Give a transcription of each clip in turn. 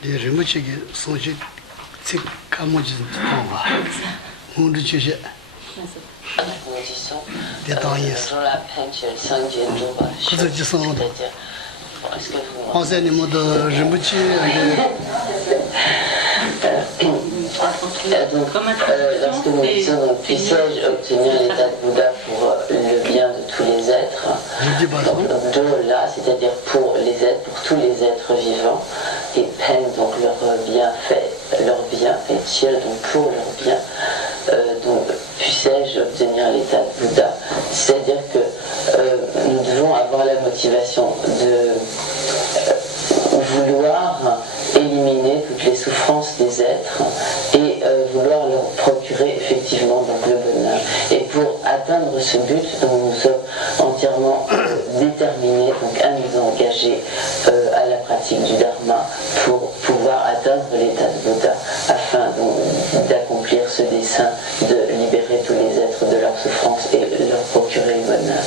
내 림부치기 소식 책 까먹지 마. 오늘 주제. détailliste. Qu'est-ce que sont enseignement de Rimbuchi lorsque nous disons donc puissais-je obtenir l'état de Bouddha pour le bien de tous les êtres, donc de là, c'est-à-dire pour les êtres, pour tous les êtres vivants, et Pen donc leur bienfait, leur bien, et Tiel donc pour leur bien, donc puissais-je obtenir l'état de Bouddha, c'est-à-dire que nous devons avoir la motivation de vouloir éliminer toutes les souffrances des êtres et vouloir leur procurer effectivement donc le bonheur. Et pour atteindre ce but, donc, nous sommes entièrement déterminés donc, à nous engager à la pratique du Dharma pour pouvoir atteindre l'état de Bouddha afin d'accomplir ce dessein de libérer tous les êtres de leurs souffrances et leur procurer le bonheur.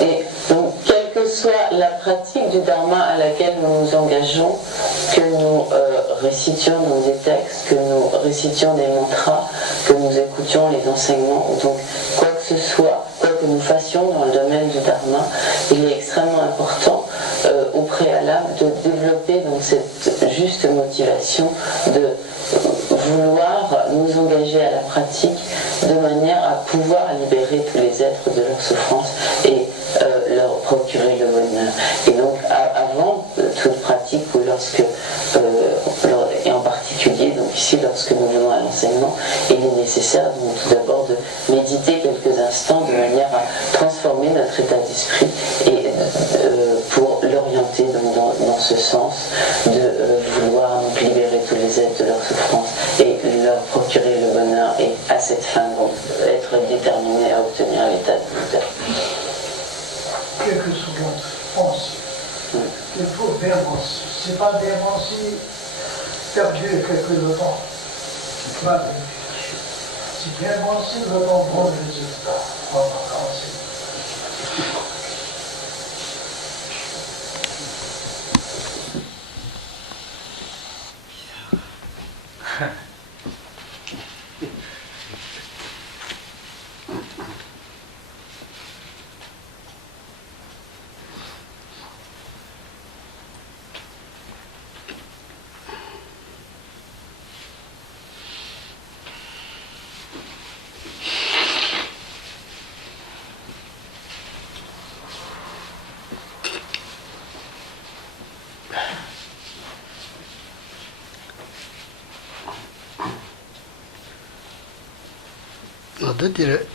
Et donc, quelle que soit la pratique du Dharma à laquelle nous nous engageons, que nous récitions des textes, que nous récitions des mantras, que nous écoutions les enseignements, donc quoi que ce soit, quoi que nous fassions dans le domaine du Dharma, il est extrêmement important au préalable de développer donc, cette juste motivation de vouloir nous engager à la pratique de manière à pouvoir libérer tous les êtres de leurs souffrances et leur procurer le bonheur. Et donc avant toute pratique ou lorsque, et en particulier donc ici lorsque nous venons à l'enseignement, il est nécessaire donc, tout d'abord de méditer quelques instants de manière à transformer notre état d'esprit et pour l'orienter dans ce sens de vouloir donc, libérer tous les êtres de leurs souffrances et leur procurer le bonheur et à cette fin donc, être déterminé à obtenir l'état de Bouddha. Quelle que soit notre pensée, il faut vraiment, c'est pas vraiment si perdu quelque temps, pas c'est vraiment si le bon résultat, on va commencer.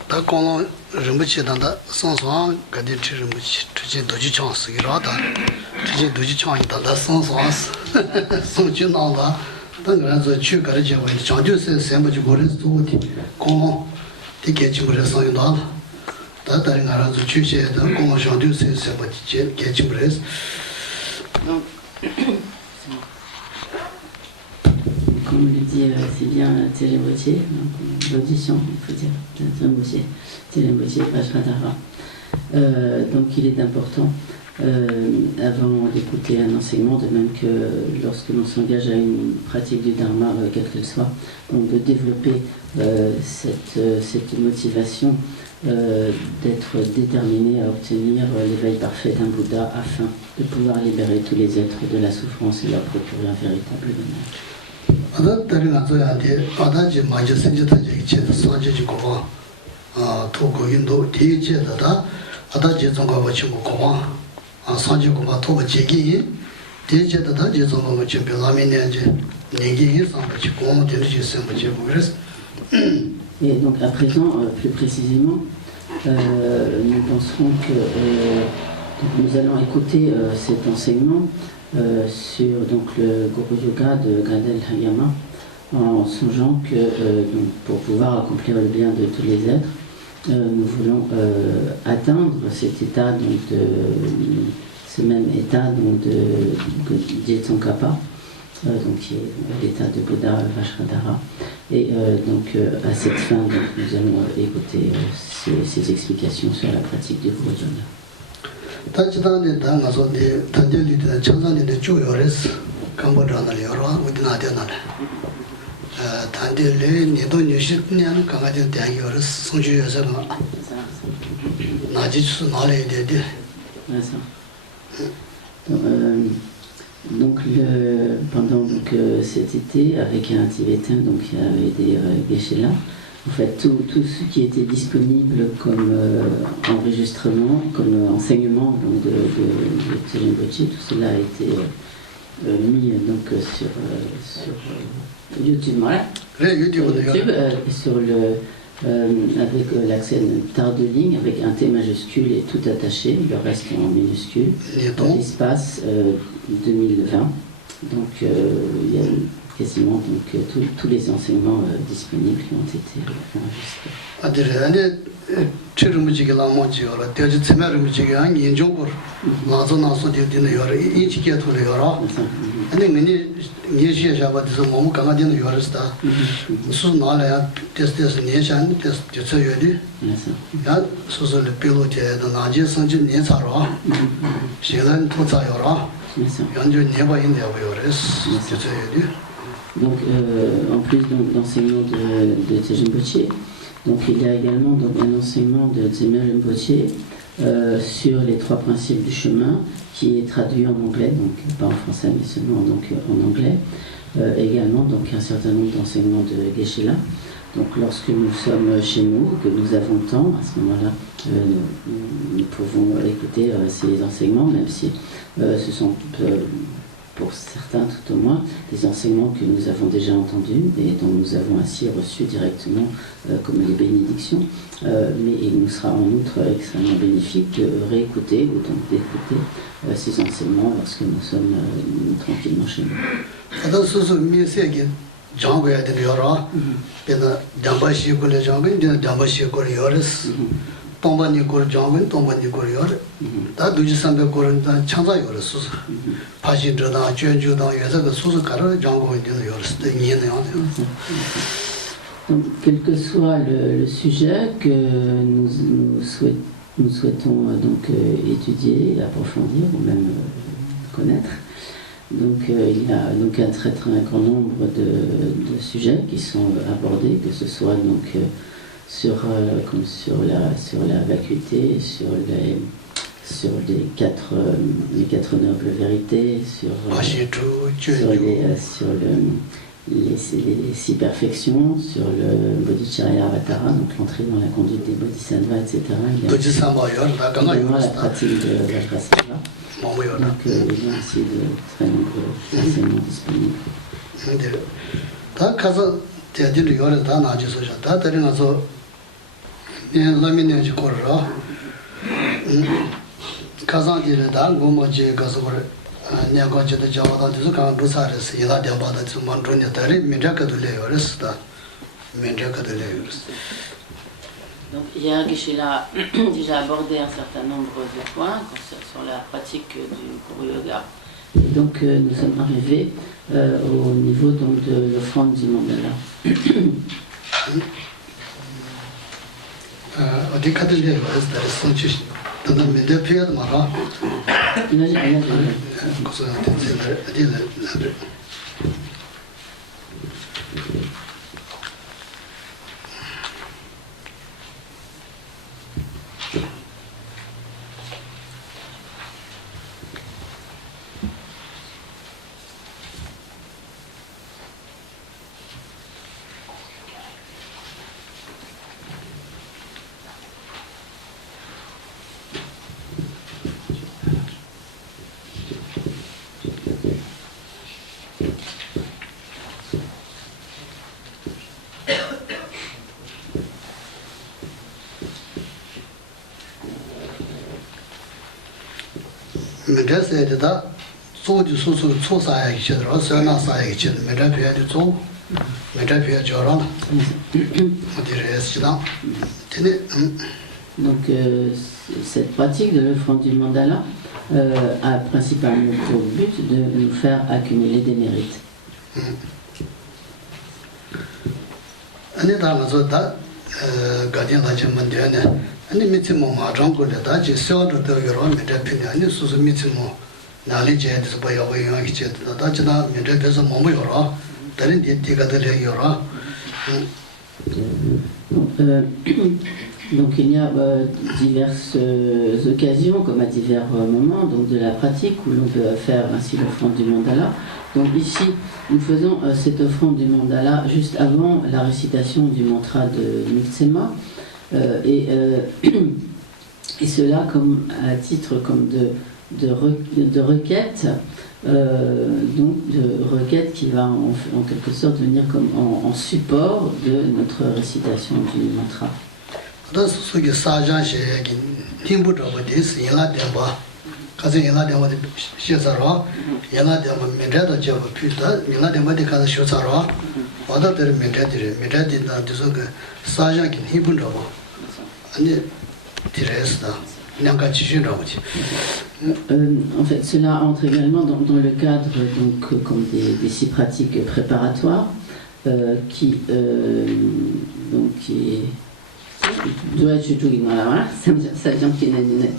다 공론 림부치단다 성성 가디 림부치 투지 도지 창스기라다 투지 도지 창이다 성성 성준나다 당그란서 추가르제 왜 장주세 셈부지 고르스 도티 공론 디게지브레 성윤다 다다른 가라서 추제다 공론 장주세 셈부지 게지브레스 Comme le dit c'est bien Thierry Bautier, l'audition, il faut dire, Thierry Bautier, Vajradhara. Donc il est important, avant d'écouter un enseignement, de même que lorsque l'on s'engage à une pratique du Dharma, quelle qu'elle soit, donc de développer cette motivation d'être déterminé à obtenir l'éveil parfait d'un Bouddha afin de pouvoir libérer tous les êtres de la souffrance et leur procurer un véritable bonheur. 아다지 마저 생겼다지 제도 소지지 고바 토고인도 디제다다 아다지 정가고 치고 고바 산지 고바 토고 제기 디제다다 제정가고 치고 라미네지 내기 상부지 고모 되지 sembuji 그래서 Et donc à présent, plus précisément, nous penserons que nous allons écouter cet enseignement sur donc, le Guru Yoga de Gradel Hayama, en songeant que donc, pour pouvoir accomplir le bien de tous les êtres, nous voulons atteindre cet état, donc, ce même état donc, de Dzongkhapa, donc, qui est l'état de Bouddha Vajradhara. Et donc à cette fin, donc, nous allons écouter ces explications sur la pratique du Guru Yoga. 다치다는 당가서데 단절리데 청산리데 주요레스 캄보디아나 여러 우디나데나래 단절리 니도 뉴시냐는 강아지 대학이어스 송주여서 나지수 나래야 되데 Donc pendant donc, cet été, avec un Tibétain, donc il y avait des Geshe-la, en fait tout ce qui était disponible comme enregistrement, comme enseignement donc, de Tenzin Gyatso, tout cela a été mis donc, sur YouTube, voilà. YouTube, sur le, avec l'accès tard de ligne, avec un T majuscule et tout attaché, le reste en minuscule, dans l'espace 2020. Donc il y a quasiment donc, tous les enseignements disponibles qui ont été enregistrés. 치르무지게라 뭐지요라 대지 tsemaru무지게 한 인종고 나서 되는 여러 인치게 돌려라 아니 괜히 예시에 잡아서 너무 강하게는 요르스다 수 나라야 테스트에서 내산 테스트 저여디 야 소설 필로제도 나지 선지 내사로 시간 도자요라 연주 내봐인데 요르스 저여디. Donc, en plus d'enseignement de Tenzin Gyatso, donc il y a également donc, un enseignement de Dzema Rinpoché sur les 3 principes du chemin, qui est traduit en anglais, donc pas en français mais seulement donc, en anglais. Également donc un certain nombre d'enseignements de Geshe-la. Donc lorsque nous sommes chez nous, que nous avons le temps, à ce moment-là, nous pouvons écouter ces enseignements, même si ce sont pour certains tout au moins, des enseignements que nous avons déjà entendus et dont nous avons ainsi reçu directement comme les bénédictions. Mais il nous sera en outre extrêmement bénéfique de réécouter ou donc d'écouter ces enseignements lorsque nous sommes tranquillement chez nous. 동반이 걸 정은 동반이 걸요. 다 두지 삼백 걸은 창자 요르스. 파시 저다 전주다 여자가 수수 가르 정고 있는 요르스. 이해네요. Donc, quel que soit le sujet que nous souhaitons donc étudier, approfondir ou même connaître, donc il y a donc un très grand nombre de sujets qui sont abordés, que ce soit donc sur la vacuité, sur les quatre nobles vérités, sur les 6 perfections, sur le Bodhicharya Avatara, donc l'entrée dans la conduite des Bodhisattvas, etc. Il y a également la pratique de Vajrasattva. Donc il y a aussi de très nombreux enseignements disponibles. 라미네지 거라 가상지를 다 고모지 가서 내가 저도 저와도 가 부사르스 이다 대바다 좀 만들냐 다리 민자가들래요 그랬다 민자가들래요. Donc hier, Geshe-la a déjà abordé un certain nombre de points sur la pratique du Guru Yoga. Et donc nous sommes arrivés au niveau donc, de l'offrande du mandala. 어디 가들래요 그랬다. 손치 너는 민자 피해도 말아. 그래서 어디를 Medra Sayada, so the Susu Sosa, Sana Sai, Medra Piato, Medra Piajoran, Donc cette pratique de l'offrande du mandala a principalement pour but de nous faire accumuler des mérites. Donc il y a diverses occasions, comme à divers moments, donc de la pratique où l'on peut faire ainsi l'offrande du mandala. Donc ici, nous faisons cette offrande du mandala juste avant la récitation du mantra de Nutsema, et cela comme à titre comme de requête, donc de requête qui va en quelque sorte venir comme en support de notre récitation du mantra. En fait, cela entre également dans le cadre donc, comme des 6 pratiques préparatoires qui doit être tout voilà, ça vient qui n'est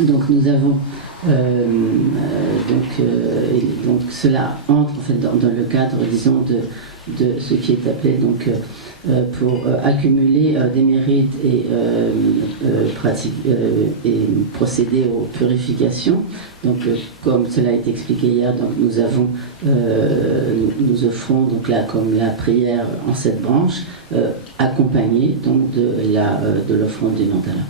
donc nous avons donc cela entre en fait dans le cadre disons de ce qui est appelé donc pour accumuler des mérites et et procéder aux purifications. Donc, comme cela a été expliqué hier, donc nous avons, nous offrons donc là comme la prière en 7 branches, accompagnée donc de l'offrande du mandala.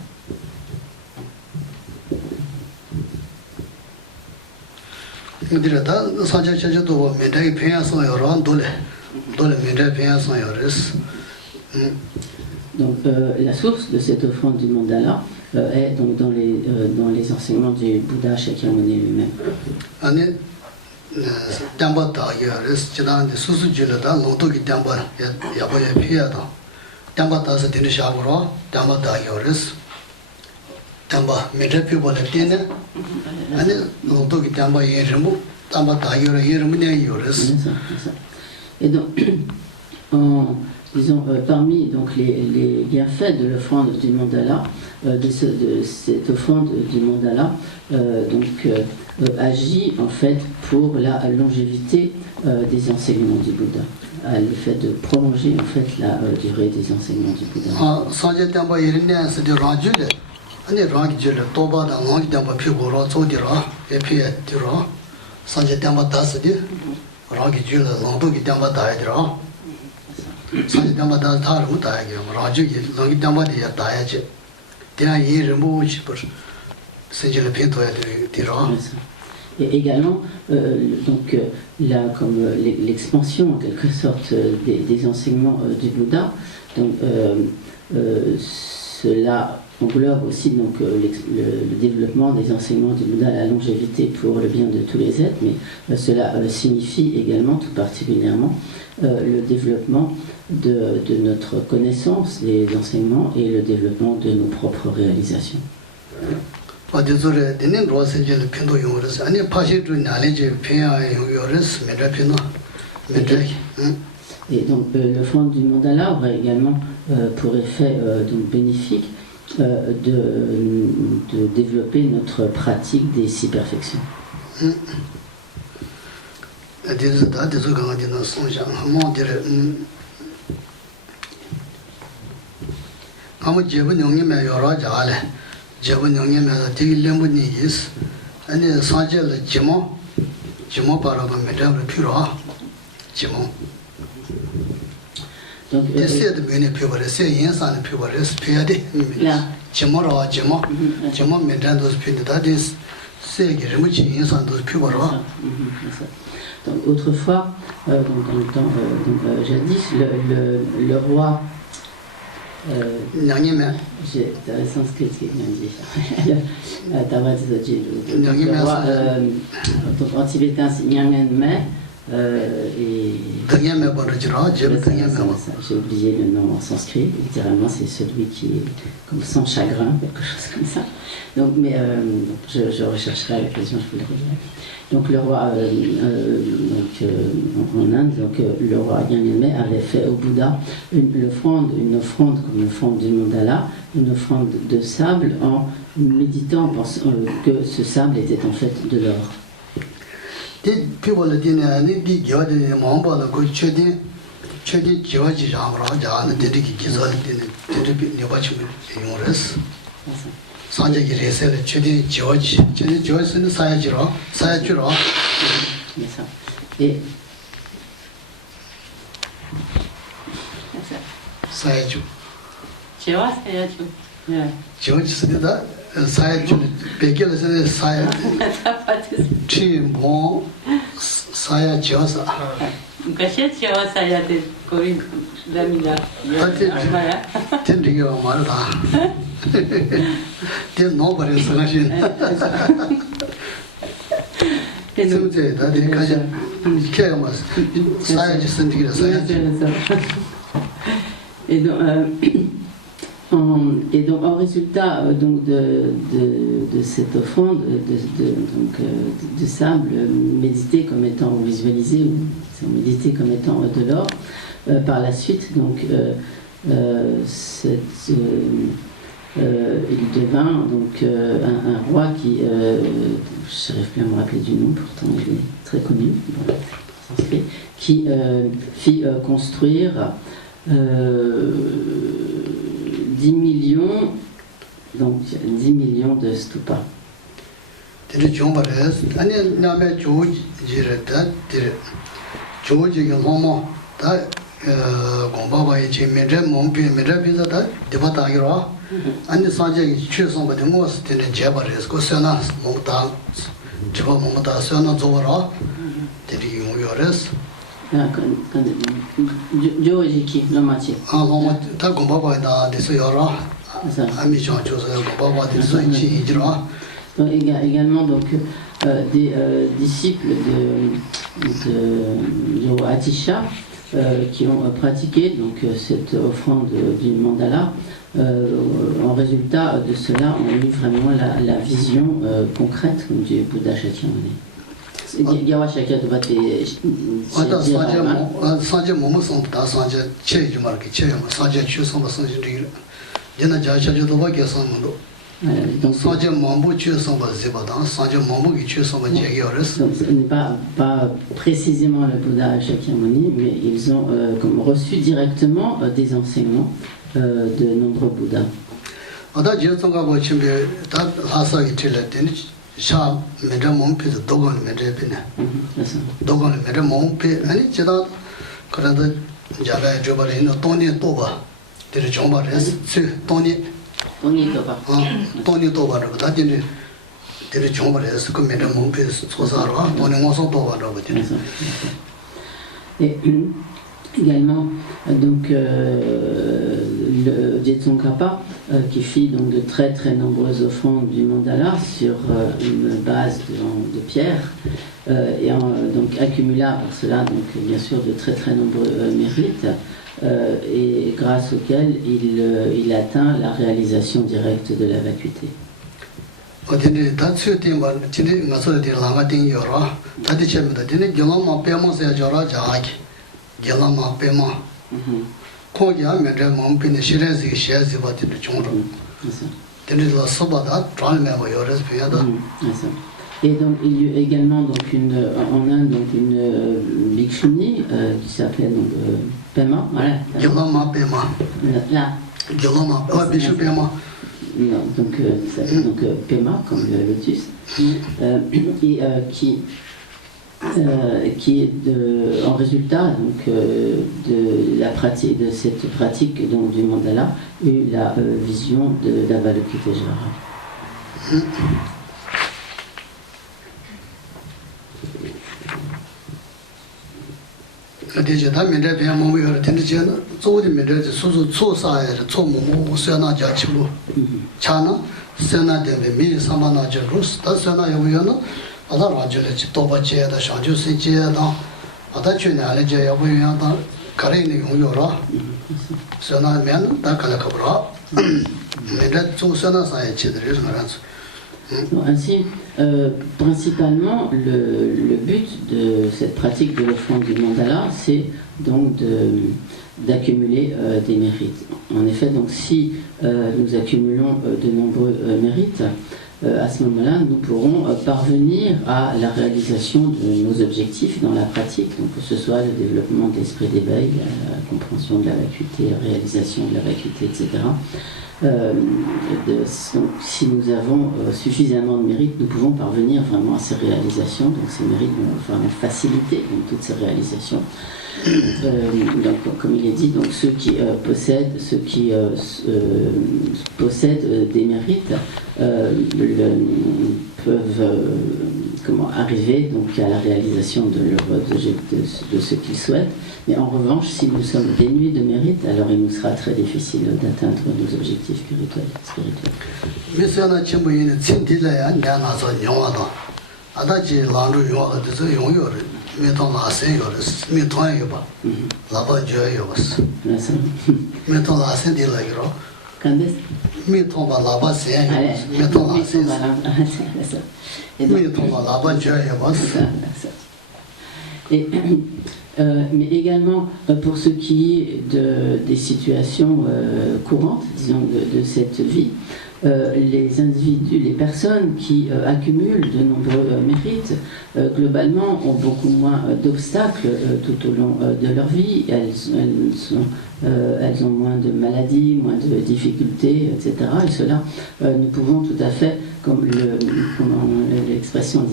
Donc la source de cette offrande du mandala est donc dans les enseignements du Bouddha Shakyamuni lui-même. Et donc, disons, parmi donc, les bienfaits de l'offrande du mandala, de cette offrande du mandala, agit en fait pour la longévité des enseignements du Bouddha, le fait de prolonger en fait la durée des enseignements du Bouddha. Et également, donc, comme l'expansion en quelque sorte des enseignements du Bouddha, donc, cela englobe aussi donc, le développement des enseignements du Bouddha, la longévité pour le bien de tous les êtres, mais cela signifie également tout particulièrement le développement de notre connaissance des enseignements et le développement de nos propres réalisations. Et donc l'offrande du mandala aurait également pour effet donc bénéfique de développer notre pratique des 6 perfections. Donc, donc autrefois, jadis, le roi 냥이면 Dans sanskrit, c'est bien dit. Nyangime, donc en tibétain, c'est Nyangmen Me. Et 당연히 버르지라 제일 당연히 j'ai oublié le nom en sanskrit. Littéralement, c'est celui qui est comme sans chagrin, quelque chose comme ça. Donc, mais je rechercherai à l'occasion, je vous le redirai. Donc le roi, en Inde, le roi Nyangme avait fait au Bouddha une offrande comme une offrande du mandala, une offrande de sable, en méditant, pensant que ce sable était en fait de l'or. 이 피부를 뒤에는 이 겨드에 몸보다 그 최대 겨지 잡으러 자는 데리기 기사를 되는 데리기 내받침 용어스 산재기 레셀 최대 겨지는 사야지로 Et 사야주 Chewa Sayaju. 겨지스다 사야주 백결에서 사야 취모 사야지어서 Gachet Chewa Sayate, Corinne Damila. 텐디가 말다 된 노버를 생각하신 승제 다들 가자 케어 마스 사야지 선지기라 사야지 Et donc, en résultat donc de cette offrande de sable médité comme étant visualisé ou médité comme étant de l'or, par la suite donc il devint donc un roi qui, je n'arrive plus à me rappeler du nom, pourtant il est très connu, qui fit construire 10 millions de stupas. 데리 좀바레스 아니 남의 조지르다 데리 조지가 너무 다 공부하고 지면제 몸비 메라비다 데바다기로 아니 산제 취소받은 모습 되는 제바레스 고스나 몸다 저 몸다 서나 조라 데리 용요레스 Georgiki, le Mathieu. 너무 다 공부하다 됐어요. 아미 좀 줘서 공부하다 됐어 이지로. Également donc des disciples de Atisha qui ont pratiqué donc cette offrande du mandala. En résultat de cela, on a eu vraiment la vision concrète du Bouddha Shakyamuni. Yawa Shakyamuni 산제 몸을 손다 산제 체주 말게 체요 산제 추송을 선지를 얘는 자샤주도 밖에 선문도 산제 몸부 추송을 제바다 산제 몸부기 추송을 제기어스. Donc ce n'est pas précisément le Bouddha Shakyamuni, mais ils ont comme reçu directement des enseignements de nombreux Bouddhas. 아다 제송가 보치면 다 하사기 틀렸더니 샤 메르 몸피도 도건 메르비네 도건 메르 몸피 아니 제가 그런데 자가 저버리는 돈이 또봐 데려 정말해서 돈이 또봐 돈이 또봐로 다들 데려 정말해서 그 메르 몸피 소사로 돈이 모서 또봐로 버티네. Et également donc le Jetson Kappa qui fit donc de très très nombreuses offrandes du mandala sur une base de pierre et donc accumula par cela donc bien sûr de très très nombreux mérites et grâce auxquels il atteint la réalisation directe de la vacuité. 어디니 다츠 팀만 진이 가서들 라가 띵여로 다디 쳔다 진이 경험만 빼면서 저라 자기 경험만 빼면 거기 하면 저 몸빈의 시레지 시에지 버티는 중으로 데리러 서바다 드라마가 여러 배야다. Et donc il y a également donc en Inde donc une bhikshuni qui s'appelait donc Pema, voilà. 경험만 빼면 Là. 경험만 비슈 빼면 Non, donc Pema comme le lotus et qui est en résultat donc de la pratique de cette pratique donc du mandala eut la vision de d'Avalokiteshvara. 대제 다 민대 비야 뭐 이거 되는 조디 민대 수수 초사에 초모 세나 자치고 차나 세나 되게 미 사마나 저루스 다 세나 요요는 아다 라절에 또바제다 샹주스제다 아다 주나래 제 여부야다 가래니 용요라 세나면 다 갈아가버라 민대 초세나 사에 제대로 말한서 Ainsi, principalement, le but de cette pratique de l'offrande du mandala, c'est donc d'accumuler des mérites. En effet, donc, si nous accumulons de nombreux mérites, à ce moment-là, nous pourrons parvenir à la réalisation de nos objectifs dans la pratique, donc que ce soit le développement de l'esprit d'éveil, la compréhension de la vacuité, la réalisation de la vacuité, etc. Donc, si nous avons suffisamment de mérites, nous pouvons parvenir vraiment à ces réalisations. Donc ces mérites vont vraiment faciliter donc, toutes ces réalisations. Donc, comme il est dit, donc ceux qui possèdent des mérites peuvent arriver donc, à la réalisation de ce qu'ils souhaitent. Mais en revanche, si nous sommes dénués de mérite, alors il nous sera très difficile d'atteindre nos objectifs spirituels. Mais également pour ce qui est des situations courantes, disons, de cette vie, les individus, les personnes qui accumulent de nombreux mérites, globalement ont beaucoup moins d'obstacles tout au long de leur vie. Elles ont moins de maladies, moins de difficultés, etc. Et cela, nous pouvons tout à fait, comme l'expression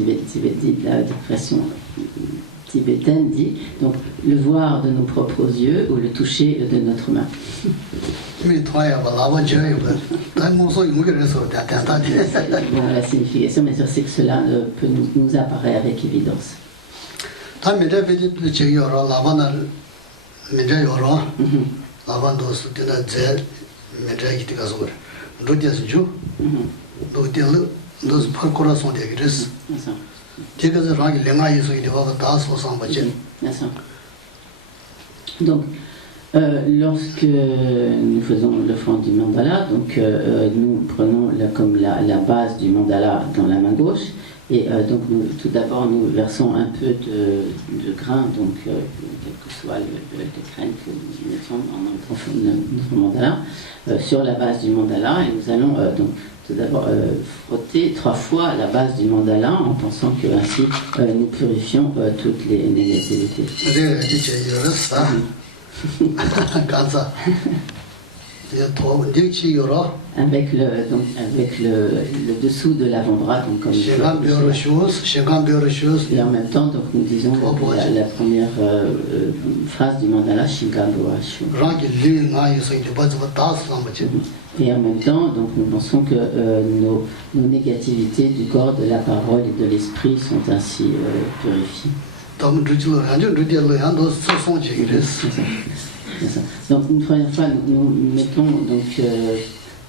tibétaine dit, donc le voir de nos propres yeux ou le toucher de notre main. Bon, la signification, bien sûr, c'est que cela peut nous apparaît avec évidence. Donc, lorsque nous faisons l'offrande du mandala, donc nous prenons comme la base du mandala dans la main gauche, et donc tout d'abord nous versons un peu de grain, donc quel que soit le grain que nous mettons dans notre mandala, sur la base du mandala, et nous allons donc tout d'abord frotter 3 fois la base du mandala en pensant que ainsi nous purifions toutes les négativités. Avec le dessous de l'avant-bras, donc comme et en même temps, donc nous disons la première phrase du mandala, Shingambo Ashu. Et en même temps, donc nous pensons que nos négativités du corps, de la parole et de l'esprit sont ainsi purifiées. Donc une première fois, nous mettons donc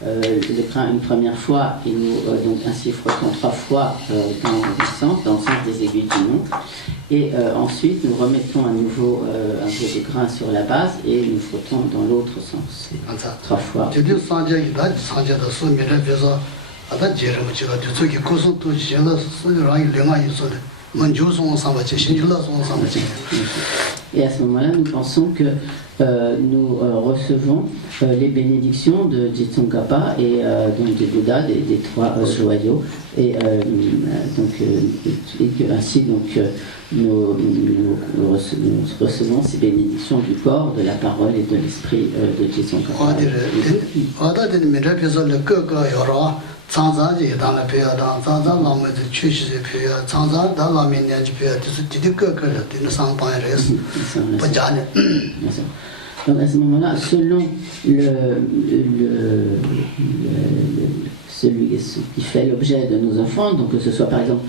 le grain une première fois et nous donc ainsi frottons 3 fois dans le sens des aiguilles du montre. Et ensuite, nous remettons à nouveau un peu de grain sur la base et nous frottons dans l'autre sens 3 fois. Et à ce moment-là, nous pensons que nous recevons les bénédictions de Jitsongapa et donc des Bouddhas, des 3 joyaux, et que ainsi donc nous recevons ces bénédictions du corps, de la parole et de l'esprit de Jitsongapa. Donc à ce moment-là, selon celui qui fait l'objet de nos offrandes, donc que ce soit par exemple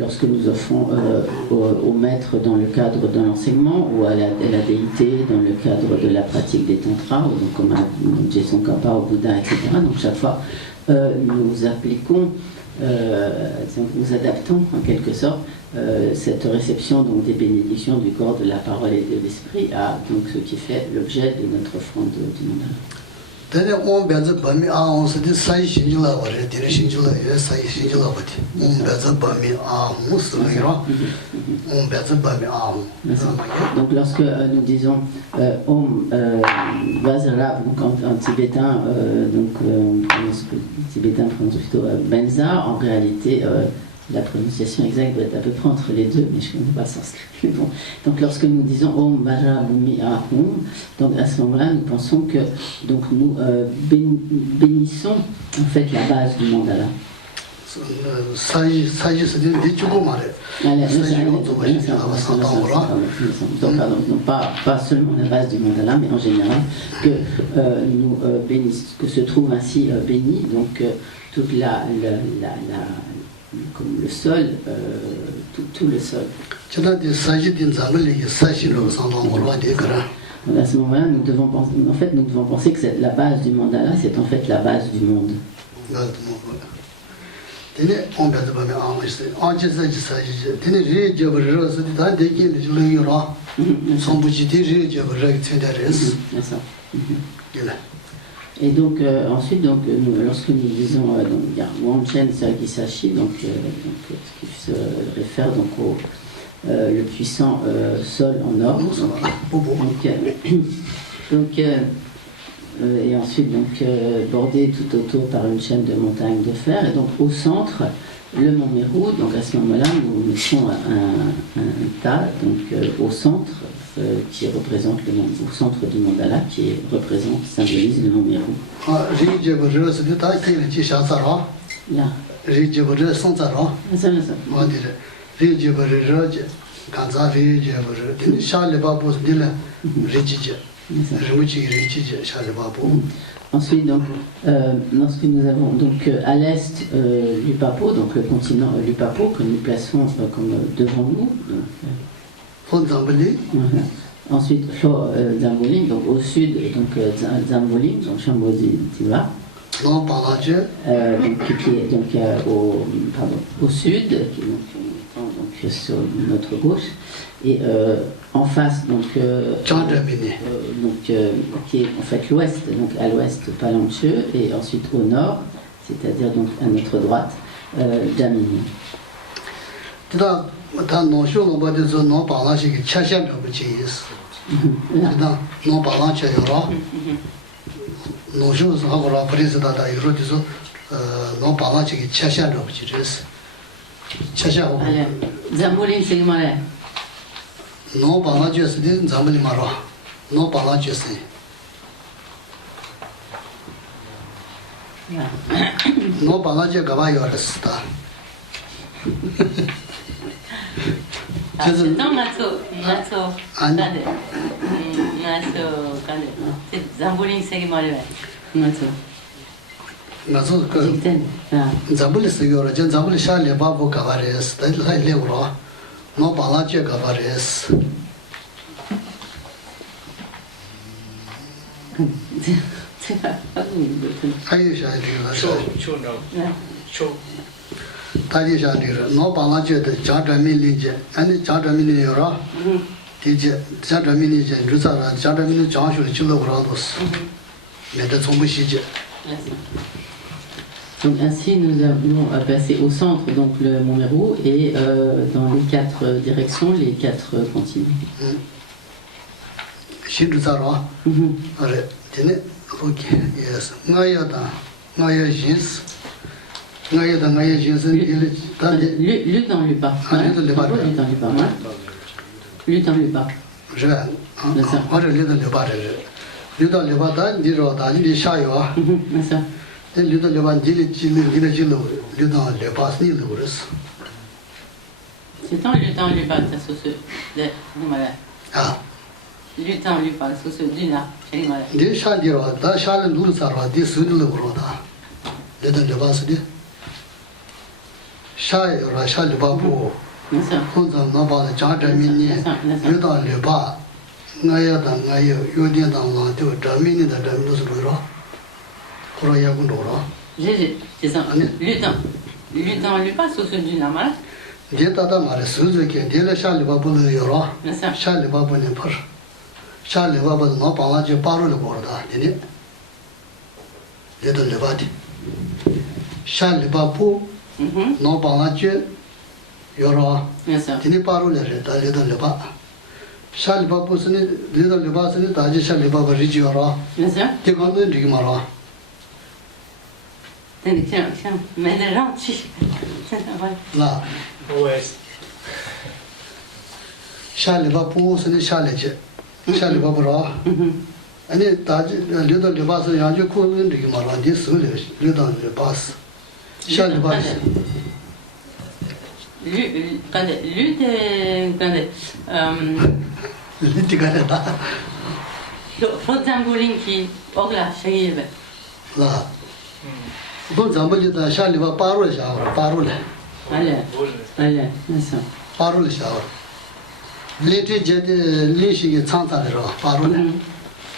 lorsque nous offrons au maître dans le cadre d'un enseignement ou à la déité dans le cadre de la pratique des tantras, ou donc comme à Jason Kappa, au Bouddha, etc. Donc chaque fois nous appliquons, nous adaptons en quelque sorte cette réception donc, des bénédictions du corps, de la parole et de l'esprit à donc, ce qui fait l'objet de notre offrande du mandala. Tene on beza bami a on se de sai shinjila ware dire shinjila ye sai shinjila wati on beza bami a on se ira on beza bami a on. Donc lorsque nous disons Om Vajra, donc en tibétain, on prononce, le tibétain prononce plutôt Benza, en réalité la prononciation exacte doit être à peu près entre les deux, mais je ne connais pas le sanskrit. Bon. Donc lorsque nous disons Om Vajra Bhumi Ahum, donc à ce moment-là nous pensons que donc, nous bénissons en fait la base du mandala. Donc pas seulement la base du mandala, mais en général que nous bénissons, que se trouve ainsi béni donc toute comme le sol, tout le sol. Donc à ce moment-là, nous devons penser que la base du mandala, c'est en fait la base du monde. Et donc ensuite, lorsque nous disons il y a Wangchen Sagisashi, qui se réfère donc au le puissant sol en or. Et ensuite bordé tout autour par une chaîne de montagnes de fer. Et donc au centre, le mont Meru. Donc à ce moment-là, nous mettons un tas au centre qui représente le monde, au centre du mandala qui symbolise le mont Meru. Là. Ensuite, lorsque nous avons à l'est l'Upapo, donc le continent l'Upapo que nous plaçons comme devant nous. Ensuite, Zamboling, donc au sud, Zamboling, donc Shambhodhi-Tiva. Qui est au sud, qui est sur notre gauche, et en face, qui est en fait l'ouest, donc à l'ouest Palancheux, et ensuite au nord, c'est-à-dire donc à notre droite, Damini. Zamboling c'est comment là? Non parlant de c'est Zamboling maro. Non parlant de c'est. Non parlant de gaba yoresta. C'est dans Matso. Kande. C'est Zamboling c'est comment là? Matso. Matso que Zamboling c'est yoro, Zamboling shale babo gabares, dai lai leuro. Non parlant de gabares. Aïe shale. 다리 자리를 노방아제의 자자민리제 아니 자자민리여라 디제 자자민리제 루사라 자자민리 장수를 줄러고라도스 내가 정부시제. Donc ainsi nous avons passé au centre donc le mont Meru et dans les quatre directions les quatre continents. 신루사라. 아래 되네. 오케이. 예스. 나야다. 나야 jin스. Lu dans Lupa. Lu dans Lupa. Je vais. On est lu dans Lupa. Lu dans Lupa, dans Niro, il est chaillot. Lu dans Lupa, il est lu dans Lupa, c'est le reste. C'est en lu dans Lupa, ça se fait. Ah. Lu dans Lupa, ça se dit là. Des chandiro, dans Charles Loursara, des sud le Broda. 레다 레바스디 샤이라 샤르바부 Nasa. 혼자 나바의 자자민이 유다 레바 나야다 나요 요디다랑 또 자민이다 자민도스로 그러야군도로 C'est ça. Allez. Lutin, lui pas sous du normal. 제다다 말에 수즈게 델레 샤르바부는 요로 Nasa. 샤르바부는 퍼 샤르바부 나바라지 바로를 보다 되니 레다 레바디 샤르바부 나바라지 요로 Nasa. Tini paru le re, ta le dan le ba. Sha le ba pu sini, le dan le ba sini, ta je sha le ba ba ri ji yoro. Nasa. Te kan den ri ma ro. Tiens, mais elle est gentille. La. Sha le ba pu sini sha le je. Sha le ba bu ro. Ani ta je le dan le ba sini yang ju ku den ri ma ro, di su le dan le ba si. Sha le ba si. Li ti ka le da. Faut un bowling qui ogla shayib. La. Bon zambu li da sha le ba paru le sha ro, paru le. Allez, allez, nasa. paru le sha ro. Li ti je de li shi ge chang ta le ro, paru le.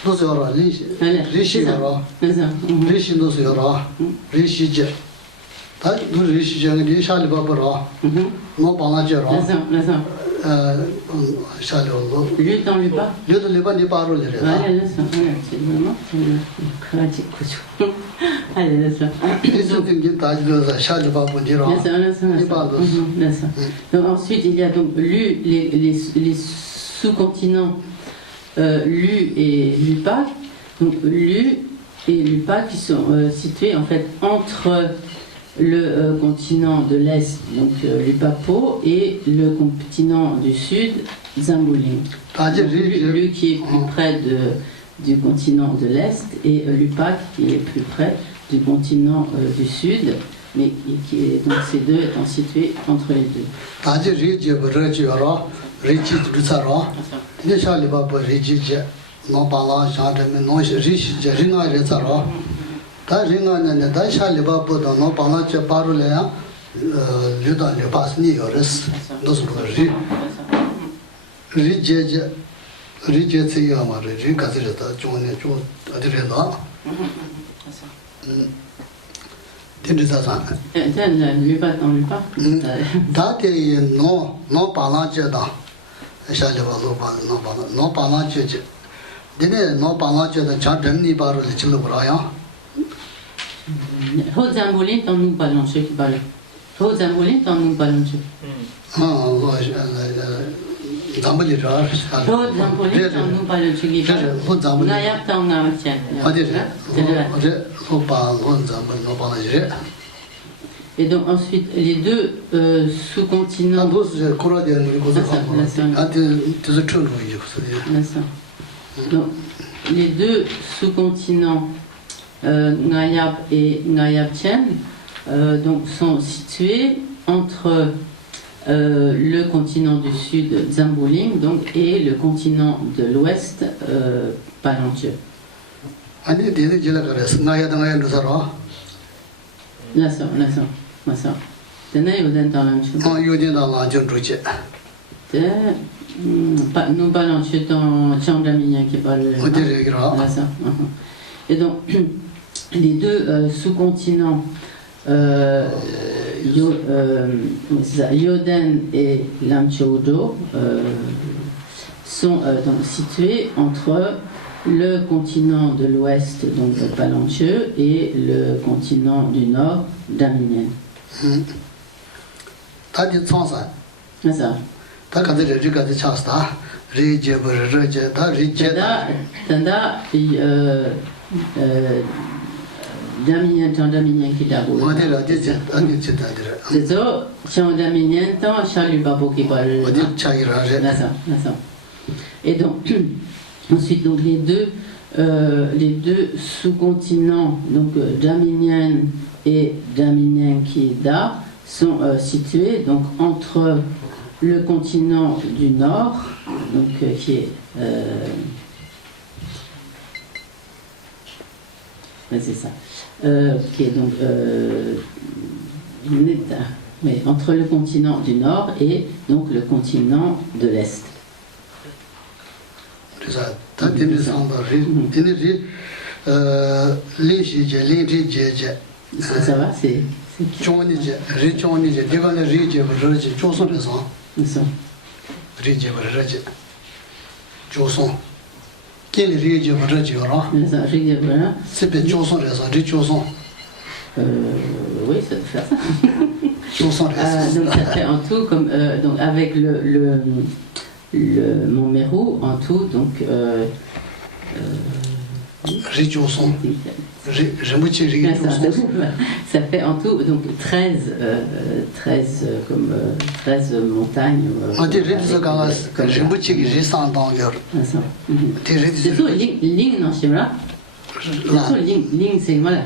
Do se ro li shi. Li shi ro. Nasa. Li shi do se ro. Li shi je. Ta du li shi je li sha le ba ba ro. No ba la je ro. Nasa. Sha le lo. Lutin, lui pas. Le de le ba ni paru le re. Allez, nasa. C'est vraiment pratique. Allez, nasa. Li su tin ge ta je le sha le ba bu di ro. Nasa, nasa, Ni ba do. nasa. Donc ensuite, il y a donc les sous-continents Lu et Lupac. Donc Lu et Lupac qui sont situés en fait entre le continent de l'Est, donc Lupapo, et le continent du Sud, Zamboling. Ta je ri je. Lu qui est plus près du continent de l'Est et Lupac qui est plus près du continent du Sud, mais donc ces deux étant situés entre les deux. Ta je ri je bu re ji ro. Ri ji du sa ro. Ni sha le ba bu ri ji je. No ba la sha de me no ri shi je ri na re sa ro. Ta ri na ne da sha le ba bu da no ba la je paru le ya. Le da le ba ni yo res. No su ri. Ri je je. Ri je tsi ya ma ri ka zi da jo ne jo de re da. Tin de sa sa. Lupac dans Lupac. Da te no ba la je da. Sha le ba lo ba no ba la je je. Dine no ba la je da cha den ni ba ro le chi lo bra ya. Haute Zamboling, t'en nous parlons, ceux qui parlent. Haute Zamboling, t'en nous parlons, ceux. lo zambu li ra. Haute Zamboling, t'en nous parlons, ceux qui parlent. Haute Zamboling. Nayak, t'en nous parlons, tiens. Et donc ensuite, les deux sous-continents. Donc, les deux sous-continents Ngayab et Ngayab-Tien donc sont situés entre le continent du sud Zamboling donc, et le continent de l'ouest Palantieu. Là, Tenez, vous êtes dans l'antieu. Nous parlons dans Tchangamien qui parle. Et donc, les deux sous-continents Yoden et Lamchoudo sont donc situés entre le continent de l'ouest, donc Palantieu, et le continent du nord, Daminien. C'est ça. Tanda, Daminien, Daminien qui d'abord. C'est ça, Daminien, tant Charles Babo qui parle. Et donc, ensuite, donc, les deux sous-continents, donc Daminien et Daminien qui da, sont situés donc entre le continent du nord, donc qui est Ouais, c'est ça. Ok, donc mais entre le continent du Nord et donc le continent de l'Est. C'est ça. T'as tenu samba, tenu Ça va, c'est Johnny, Johnny, they're going to read you, Johnson is on. ça. Read you, Johnson. Quel read you, Ça, voilà. c'est Johnson, Johnson. Oui, ça peut faire ça. Johnson, Donc ça fait en tout, comme, donc avec le Montmérou, en tout, donc... Johnson. Ça fait en tout donc 13 montagnes. C'est tout, ligne, non, c'est là. C'est tout, ligne, c'est voilà.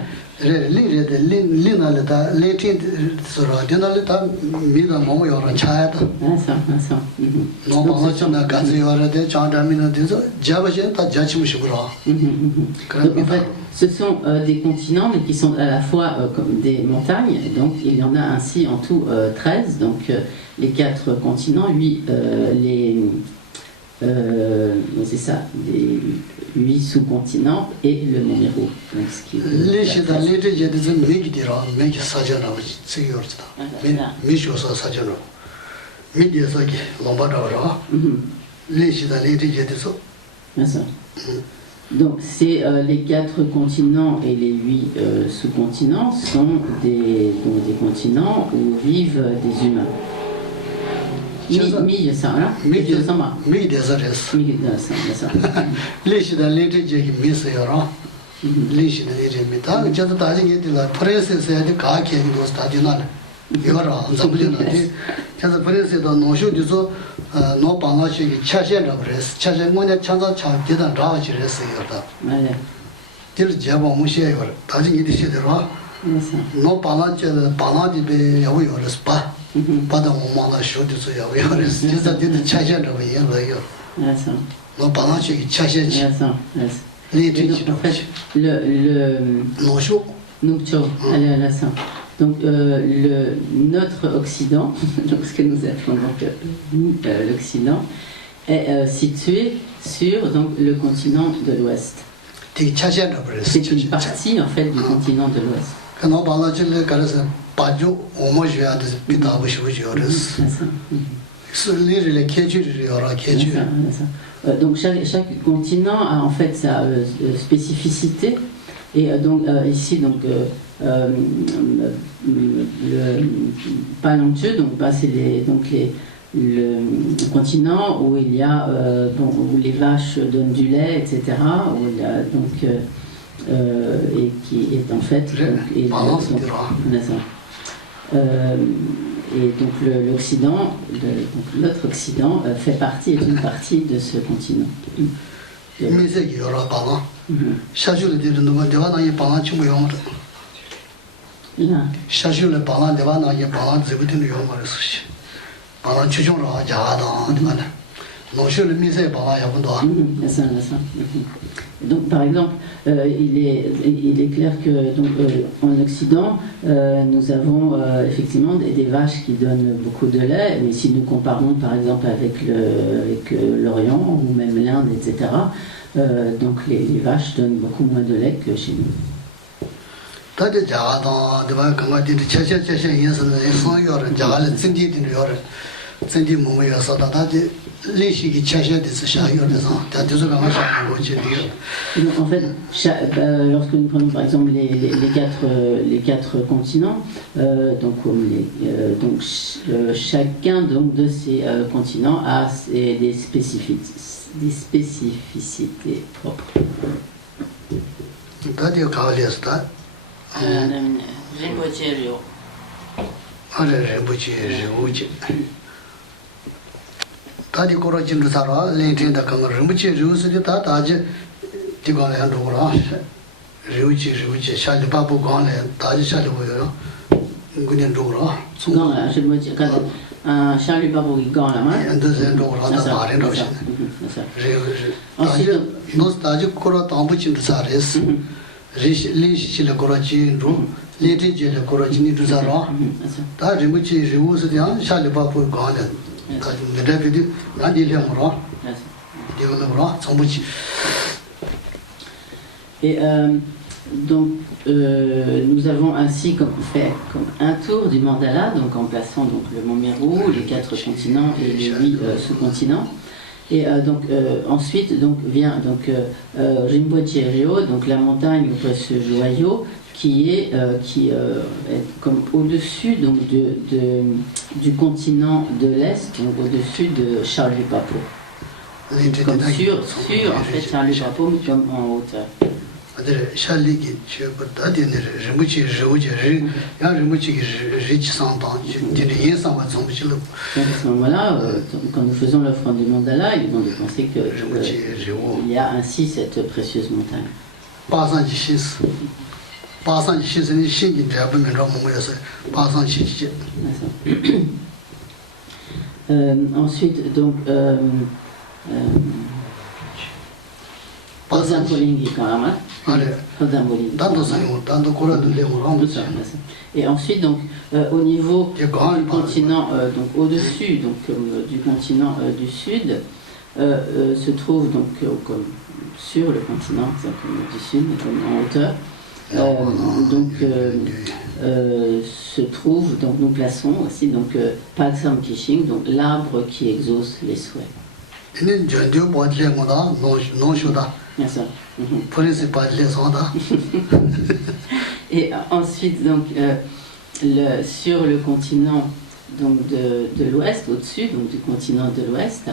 Donc en fait, ce sont des continents, mais qui sont à la fois comme des montagnes. Donc il y en a ainsi en tout 13. Donc les 4 continents, 8 c'est ça, les 8 sous-continents et le Montmérou. Donc ce qui Donc c'est les 4 continents et les 8 sous-continents sont des continents où vivent des humains. Donc notre Occident, donc ce que nous appelons l'Occident, est situé sur donc, le continent de l'Ouest. C'est une partie en fait du continent de l'Ouest. Donc chaque continent a en fait sa spécificité et donc ici donc le Palanque, donc c'est le continent où il y a où les vaches donnent du lait, etc. Où il y a donc et qui est en fait et donc l'Occident, notre Occident fait partie, est une partie de ce continent. Donc, par exemple, il est clair que donc, en Occident, nous avons effectivement des vaches qui donnent beaucoup de lait, mais si nous comparons par exemple avec l'Orient ou même l'Inde, etc., donc les vaches donnent beaucoup moins de lait que chez nous. Donc, en fait, lorsque nous prenons par exemple les quatre continents, chacun donc, de ces continents a des spécificités propres. 다디 고로진도 살아 렌트다 강을 르무치 르우스디 다 다지 디고래 한도라 르우치 샤리 바부 강래 다지 샤리 보여요 그냥 도라 송강아 르무치 가 샤리 바부 강라마 엔더젠 도라 다 바렌 도시 ensuite Ensuite, nos 다지 고로 담부친도 살레스 리시 고라지 루 리티제 고라지 니두자라 다 리무치 리우스디야 샬리바포 가네 다 메데비디 나딜레모라 디고노라 정부치. Et donc, nous avons ainsi fait comme un tour du mandala, donc en plaçant donc, le mont Meru, les 4 continents et les 8 sous-continents. Et ensuite donc, vient donc, Rinpoche Ryo, donc la montagne où est ce joyau, qui est comme au-dessus donc, du continent de l'Est, donc au-dessus de Charlie-Papo. Comme sur en fait Charlie-Papo, comme en hauteur. 샬리기 최부다디네 리무치 저우제 야 리무치 리치 상당 디디 인상과 정부실로. Donc à ce moment-là, quand nous faisons l'offrande du mandala, ils vont penser qu'il y a ainsi cette précieuse montagne. 바산지 신스 바산지 신스는 신기 대부분 명목에서 바산지 지지. Ensuite donc Et ensuite, donc, au niveau du continent, donc au-dessus du continent du Sud, se trouve donc comme sur le continent du Sud, comme en hauteur, se trouve, donc nous plaçons aussi donc Pagsam Kishing, donc l'arbre qui exauce les souhaits. Bien sûr. Et ensuite, donc, sur le continent donc, de l'Ouest, au-dessus donc, du continent de l'Ouest,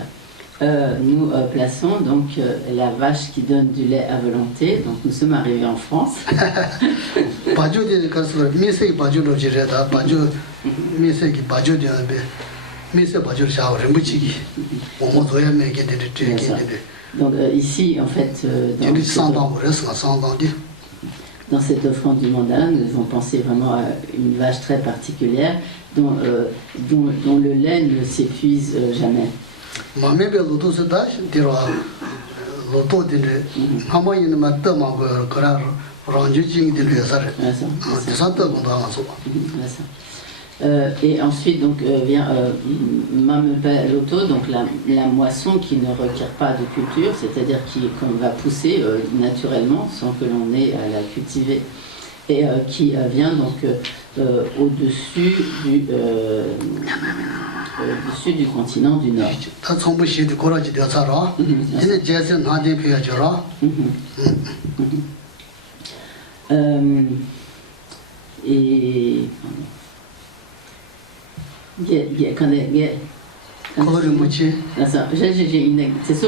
nous plaçons donc la vache qui donne du lait à volonté. Donc nous sommes arrivés en France. Donc ici, en fait, dans cette offrande du mandala, nous devons penser vraiment à une vache très particulière dont le lait ne s'épuise jamais. Et ensuite donc vient Mamepeloto, donc la moisson qui ne requiert pas de culture, c'est-à-dire qui va pousser naturellement sans que l'on ait à la cultiver, et qui vient donc au-dessus du continent du Nord. Et j'ai une c'est ça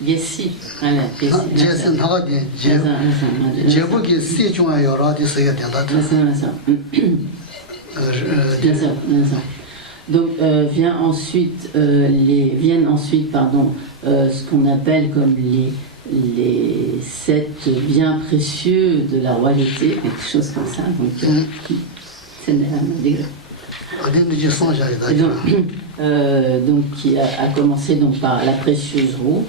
Yesi. Donc viennent ensuite ce qu'on appelle comme les 7 biens précieux de la royauté, quelque chose comme ça. Donc qui a commencé donc par la précieuse roue.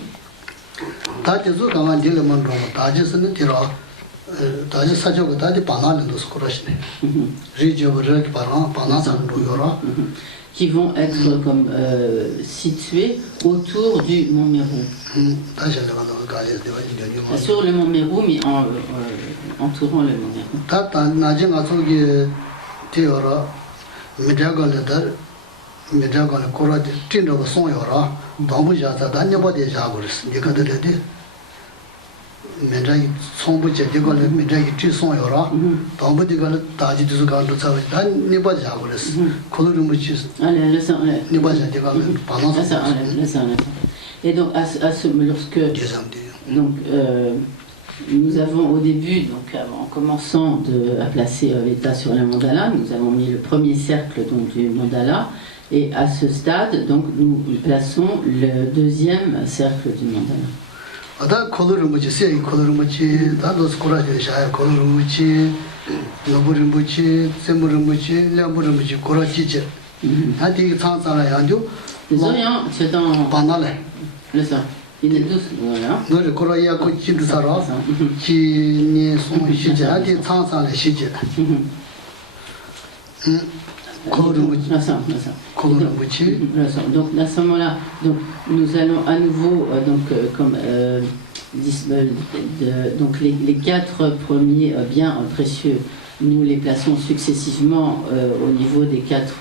Qui vont être comme situés autour du mont Meru. Sur le mont Meru, mais entourant le mont Et donc, nous avons au début, donc en commençant à placer l'état sur le mandala, nous avons mis le premier cercle donc, du mandala, et à ce stade, donc, nous plaçons le deuxième cercle du mandala. Le Il est 12, voilà. 너 코로야 고 진도 살아 지니 송 시제 아디 상상의 시제 Donc à ce moment-là, donc, nous allons à nouveau, donc les 4 premiers biens précieux, nous les plaçons successivement au niveau des 4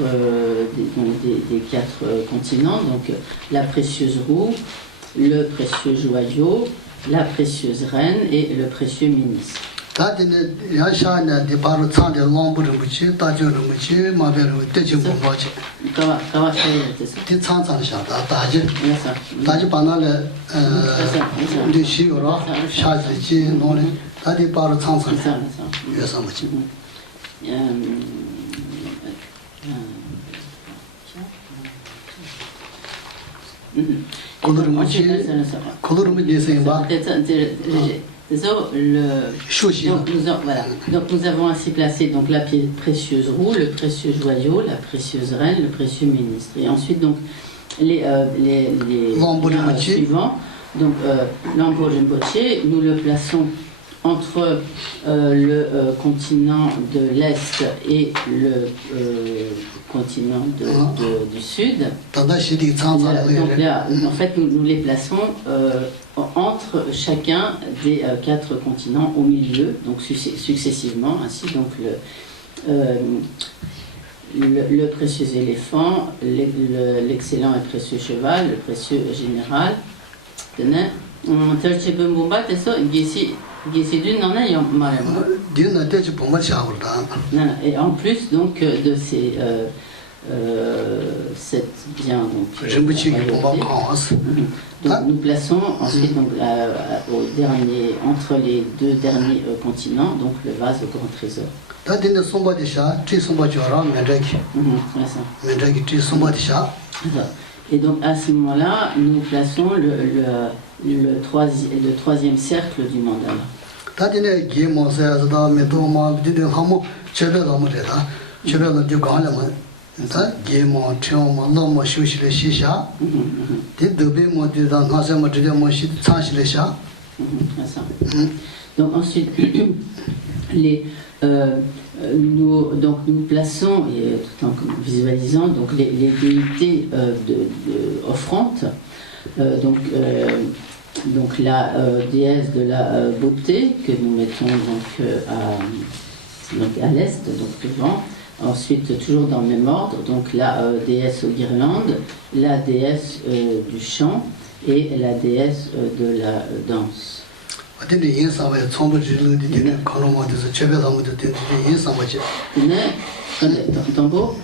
continents, donc la précieuse roue, le précieux joyau, la précieuse reine et le précieux ministre. 다들 야샤나 디바로 차데 롱부를 붙이 다저를 붙이 마베로 대지 못 봐지 디 찬찬샤다 다지 다지 바나레 디 시오라 샤지 노네 다디 바로 찬찬 예사 붙이 콜로르미 데세바 Donc nous avons ainsi placé donc la précieuse roue, le précieux joyau, la précieuse reine, le précieux ministre. Et ensuite donc les suivants, donc l'Ambo Rinpoche, nous le plaçons entre le continent de l'Est et le continent du Sud. Donc là, en fait, nous les plaçons entre chacun des 4 continents au milieu, donc successivement, ainsi donc le précieux éléphant, l'excellent et précieux cheval, le précieux général. Et en plus donc de ces 7 biens donc nous plaçons ensuite donc, entre les 2 derniers continents donc le vase au grand trésor. Et donc à ce moment-là nous plaçons le 3e cercle du mandala. Donc ensuite nous plaçons tout en visualisant donc les déités offrantes. Donc la déesse de la beauté que nous mettons à l'est, donc devant. Ensuite, toujours dans le même ordre, donc la déesse aux guirlandes, la déesse du chant et la déesse de la danse. Tambour.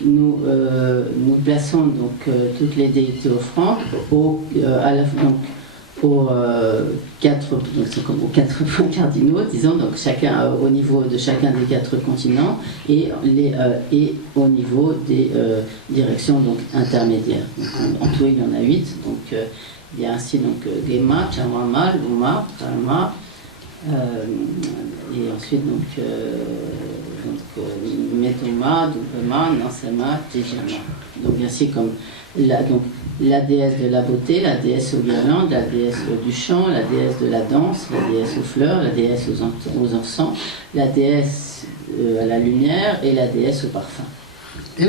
Nous plaçons donc toutes les déités offrantes aux 4 points cardinaux, disons, donc chacun au niveau de chacun des 4 continents et au niveau des directions donc intermédiaires. En tout, il y en a 8, donc il y a ainsi donc Gema, Chamama, Luma, Karma, et ensuite donc Metoma, Dupema, Nansema, Tejama. Donc ainsi comme la déesse de la beauté, la déesse aux guirlandes, la déesse du chant, la déesse de la danse, la déesse aux fleurs, la déesse aux encens, la déesse à la lumière et la déesse au parfum. Et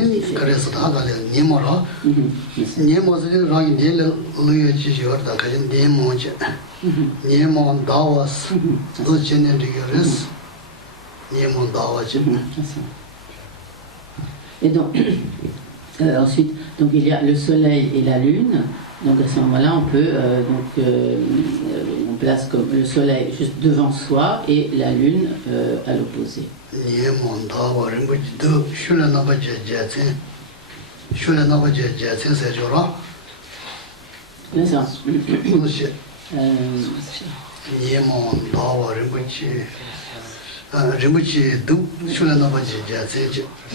donc, ensuite, donc il y a le soleil et la lune. Donc à ce moment-là, on peut on place comme le soleil juste devant soi et la lune à l'opposé. Niemon Dawa Rinpoche Rinpoche Du Shula Nabaji Jatse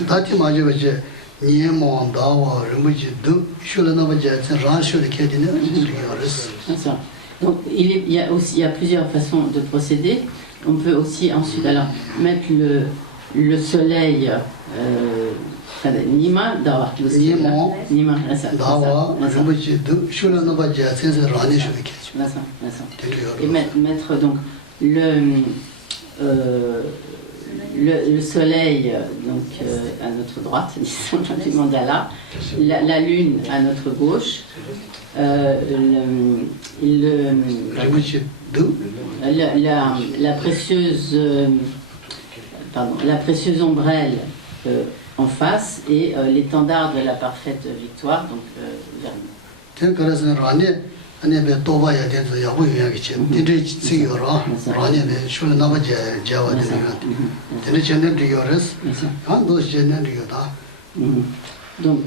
Tati Majibaje Niemon Dawa Rinpoche Du Shula Nabaji Jatse Ran Shula Kedina Yoris. Donc il y a plusieurs façons de procéder. On peut aussi ensuite alors mettre le soleil Nima Dawa Nima Dawa Rinpoche Du Shula Nabaji Jatse Rani Shula Kedina. Et mettre donc le soleil donc, à notre droite, disons, du mandala, la lune à notre gauche, la précieuse ombrelle en face et l'étendard de la parfaite victoire, donc vers nous. Donc,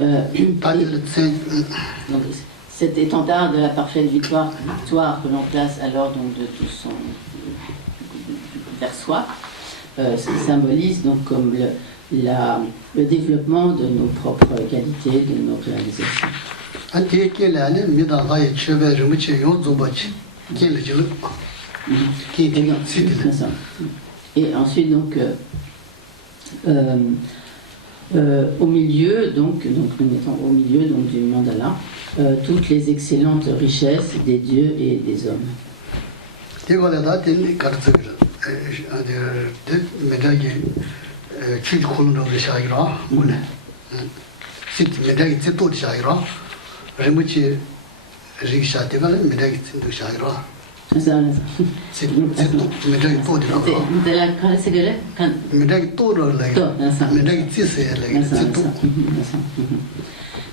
cet étendard de la parfaite victoire que l'on place alors donc de tout son vers soi, symbolise donc comme le développement de nos propres qualités, de nos réalisations. Et ensuite donc au milieu donc nous mettons au milieu donc du mandala toutes les excellentes richesses des dieux et des hommes.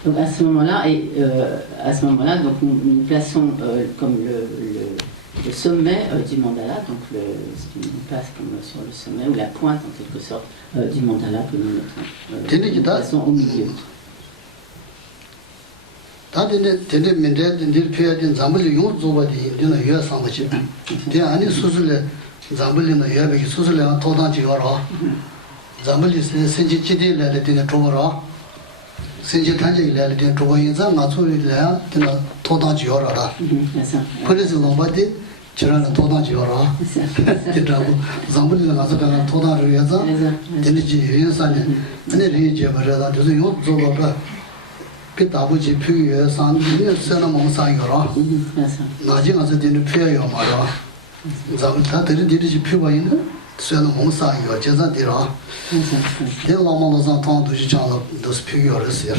Donc à ce moment-là, donc nous plaçons comme le sommet du mandala, donc nous place comme sur le sommet ou la pointe en quelque sorte du mandala que nous plaçons au milieu. Pitabuji Puya San Senamon Sayora. Najima didn't appear your mother. Zamta didn't Puba in Senamon Sayo, Jezadira. The Lama was not on to John those Puyors here.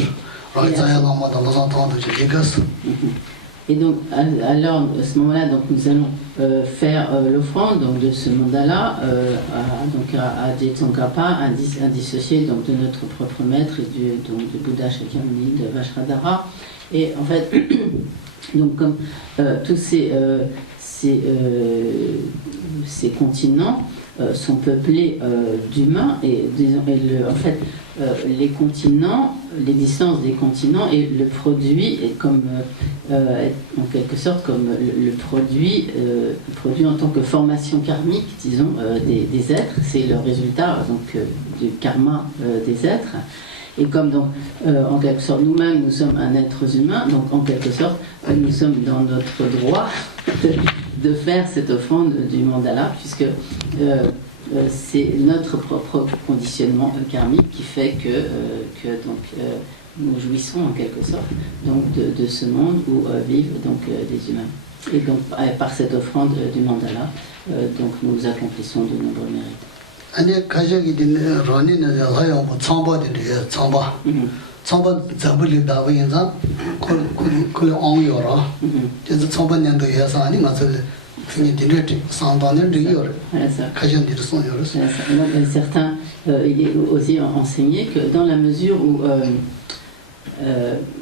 Right, I am on the Jigas. Et donc, alors, à ce moment-là, donc, nous allons faire l'offrande donc, de ce mandala à Tsongkhapa, indissocié donc, de notre propre maître et du Bouddha Shakyamuni de Vajradhara. Et en fait, donc, comme tous ces continents sont peuplés d'humains, et en fait, les continents, les distances des continents et le produit est comme en quelque sorte comme le produit en tant que formation karmique, disons, des êtres. C'est le résultat donc du karma des êtres. Et comme donc en quelque sorte nous-mêmes nous sommes un être humain, donc en quelque sorte nous sommes dans notre droit de faire cette offrande du mandala, puisque c'est notre propre conditionnement karmique qui fait que donc, nous jouissons en quelque sorte donc, de ce monde où vivent donc, des humains. Et donc par cette offrande du mandala, donc, nous accomplissons de nombreux mérites. Certains il est aussi enseigné que dans la mesure où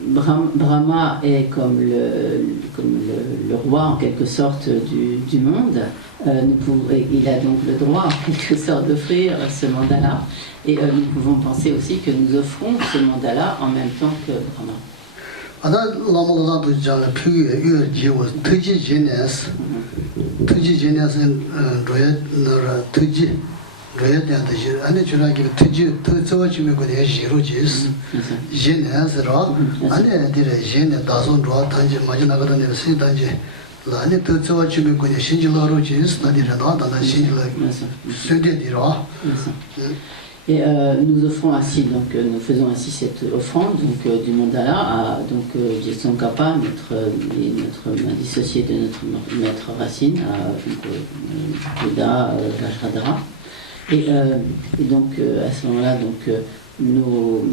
Brahma est comme le roi en quelque sorte du monde, il a donc le droit en quelque sorte d'offrir ce mandala, et nous pouvons penser aussi que nous offrons ce mandala en même temps que Brahma. 투지 제냐선 로에 너라 투지 로에 대한다지 아니 주라기 투지 더 저어지면 그게 지로지스 제냐서라 아니 디레 제냐 다선 로아 단지 맞아 나가다는 세 단지 아니 더 저어지면 그게 신질로로지스 나디라 나다 신질로 세데디라 Et nous offrons ainsi, donc nous faisons ainsi cette offrande donc, du mandala à Jetson Kappa, notre dissocié de notre maître racine, à Bouddha Gajradhara. Et donc à ce moment-là, nous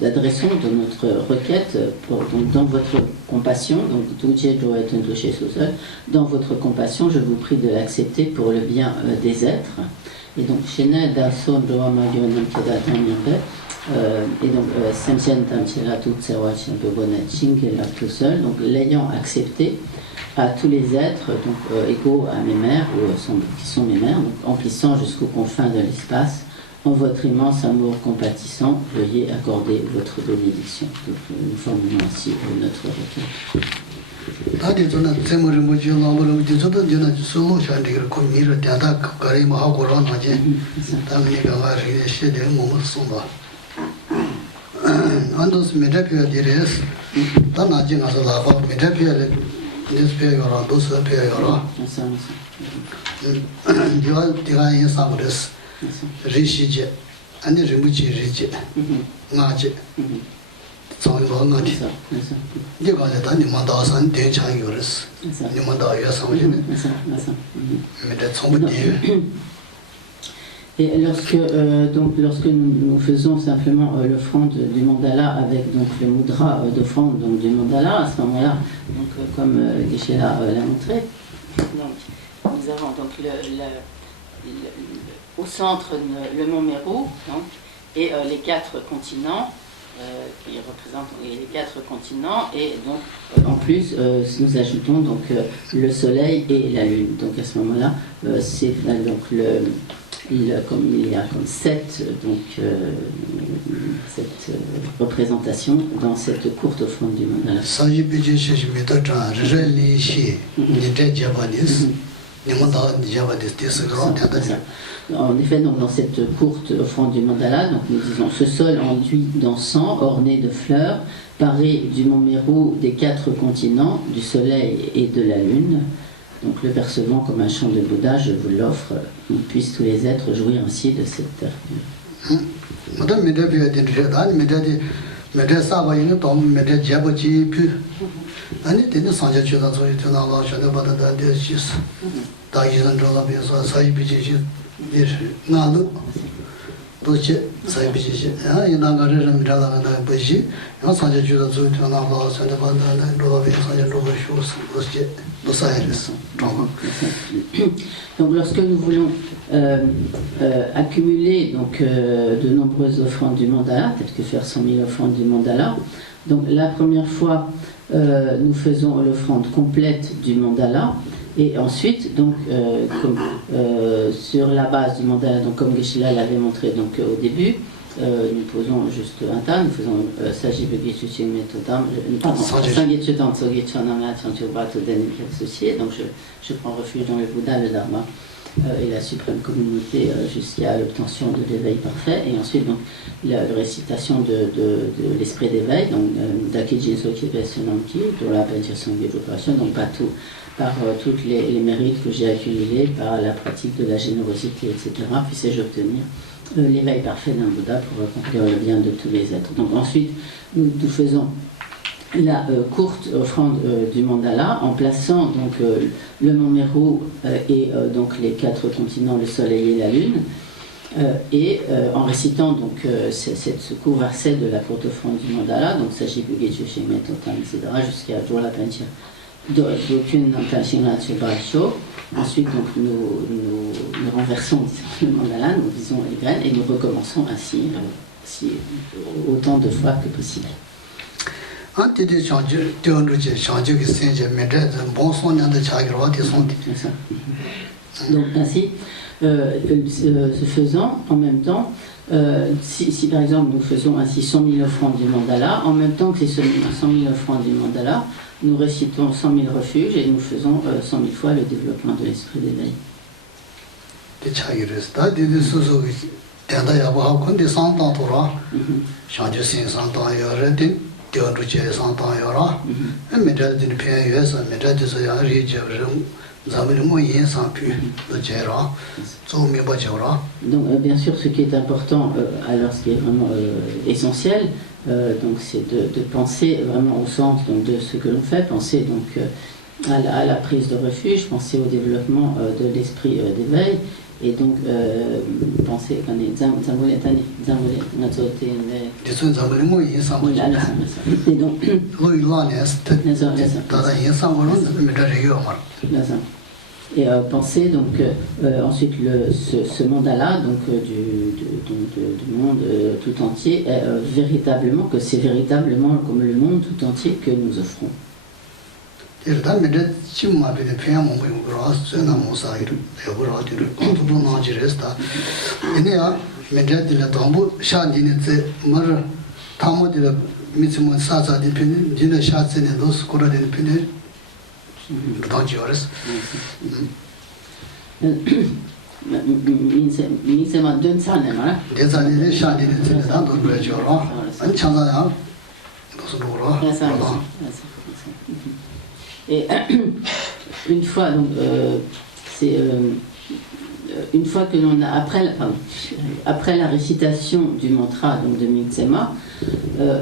adressons de notre requête dans votre compassion, dans votre compassion, je vous prie de l'accepter pour le bien des êtres. Et donc, donc l'ayant accepté à tous les êtres donc, égaux à mes mères, qui sont mes mères, donc, emplissant jusqu'aux confins de l'espace, en votre immense amour compatissant, veuillez accorder votre bénédiction. Donc, nous formulons ainsi notre requête. Et lorsque nous faisons simplement l'offrande du mandala avec donc, le mudra d'offrande du mandala, à ce moment-là, comme Geshe-la l'a montré, donc, nous avons donc au centre le mont Meru et les 4 continents qui représentent les 4 continents, et donc en plus nous ajoutons donc le soleil et la lune. Donc à ce moment-là, c'est donc il y a comme 7 cette représentation dans cette courte offrande du mandala. En effet, donc, dans cette courte offrande du mandala, donc, nous disons ce sol enduit d'encens, orné de fleurs, paré du mont Meru, des 4 continents, du soleil et de la lune. Donc le percevant comme un chant de Bouddha, je vous l'offre, puissent tous les êtres jouir ainsi de cette terre pure. Donc lorsque nous voulons accumuler donc, de nombreuses offrandes du mandala, peut-être que faire 100 000 offrandes du mandala, donc la première fois nous faisons l'offrande complète du mandala, et ensuite donc sur la base du mandala, donc comme Geshe-la l'avait montré donc au début, nous posons juste un tas, nous faisons Sajibe Gechuchi Metodam, Sangechu Danso Gechonama Chanchobato Den associé, donc je prends refuge dans le Bouddha, le Dharma et la suprême communauté jusqu'à l'obtention de l'éveil parfait, et ensuite donc la récitation de l'esprit d'éveil, donc Daki Jinso Kibesonamki, pour la Penchasong Opération, donc par tous les mérites que j'ai accumulés, par la pratique de la générosité, etc., puissais-je obtenir l'éveil parfait d'un Bouddha pour accomplir le bien de tous les êtres. Donc ensuite, nous faisons la courte offrande du mandala en plaçant donc le mont Meru et donc les 4 continents, le soleil et la lune, et en récitant donc ce court verset de la courte offrande du mandala, donc Sajibu Gechu Sheme Totam, etc., jusqu'à Jola Pancha d'aucune intention là-dessus. Ensuite, donc, nous renversons le mandala, nous disons les graines et nous recommençons ainsi autant de fois que possible. Donc ainsi, ce faisant, en même temps, Si par exemple nous faisons ainsi 100 000 offrandes du mandala, en même temps que ces 100 000 offrandes du mandala, nous récitons 100 000 refuges et nous faisons 100 000 fois le développement de l'esprit d'éveil. Donc bien sûr ce qui est important, alors ce qui est vraiment essentiel, donc c'est de penser vraiment au sens donc, de ce que l'on fait, penser donc à la prise de refuge, penser au développement de l'esprit d'éveil. Et donc, pensez qu'on est et pensez donc ensuite ce mandala donc du monde tout entier est véritablement que c'est véritablement comme le monde tout entier que nous offrons. Et une fois donc une fois que l'on a après la récitation du mantra donc de Mingtsema,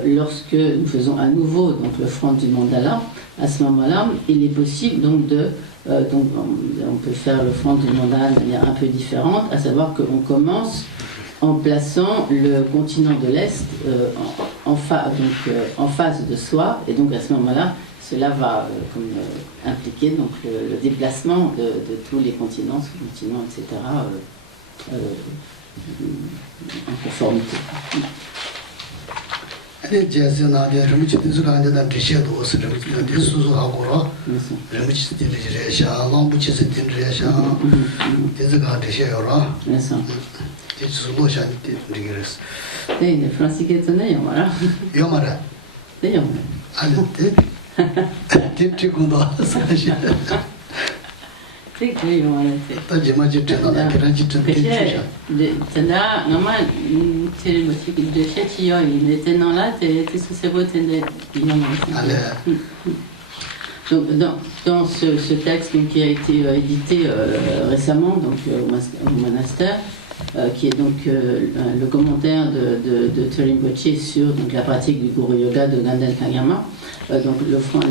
lorsque nous faisons à nouveau donc l'offrande du mandala, à ce moment-là, il est possible donc donc on peut faire l'offrande du mandala de manière un peu différente, à savoir qu'on commence en plaçant le continent de l'Est en face de soi, et donc à ce moment-là, cela va impliquer donc, le déplacement de tous les continents, sous-continents, etc., en conformité. Donc, dans ce texte qui a été édité récemment donc, au monastère, qui est donc le commentaire de Rinpoché sur donc, la pratique du Guru Yoga de Gandel Kagama. Donc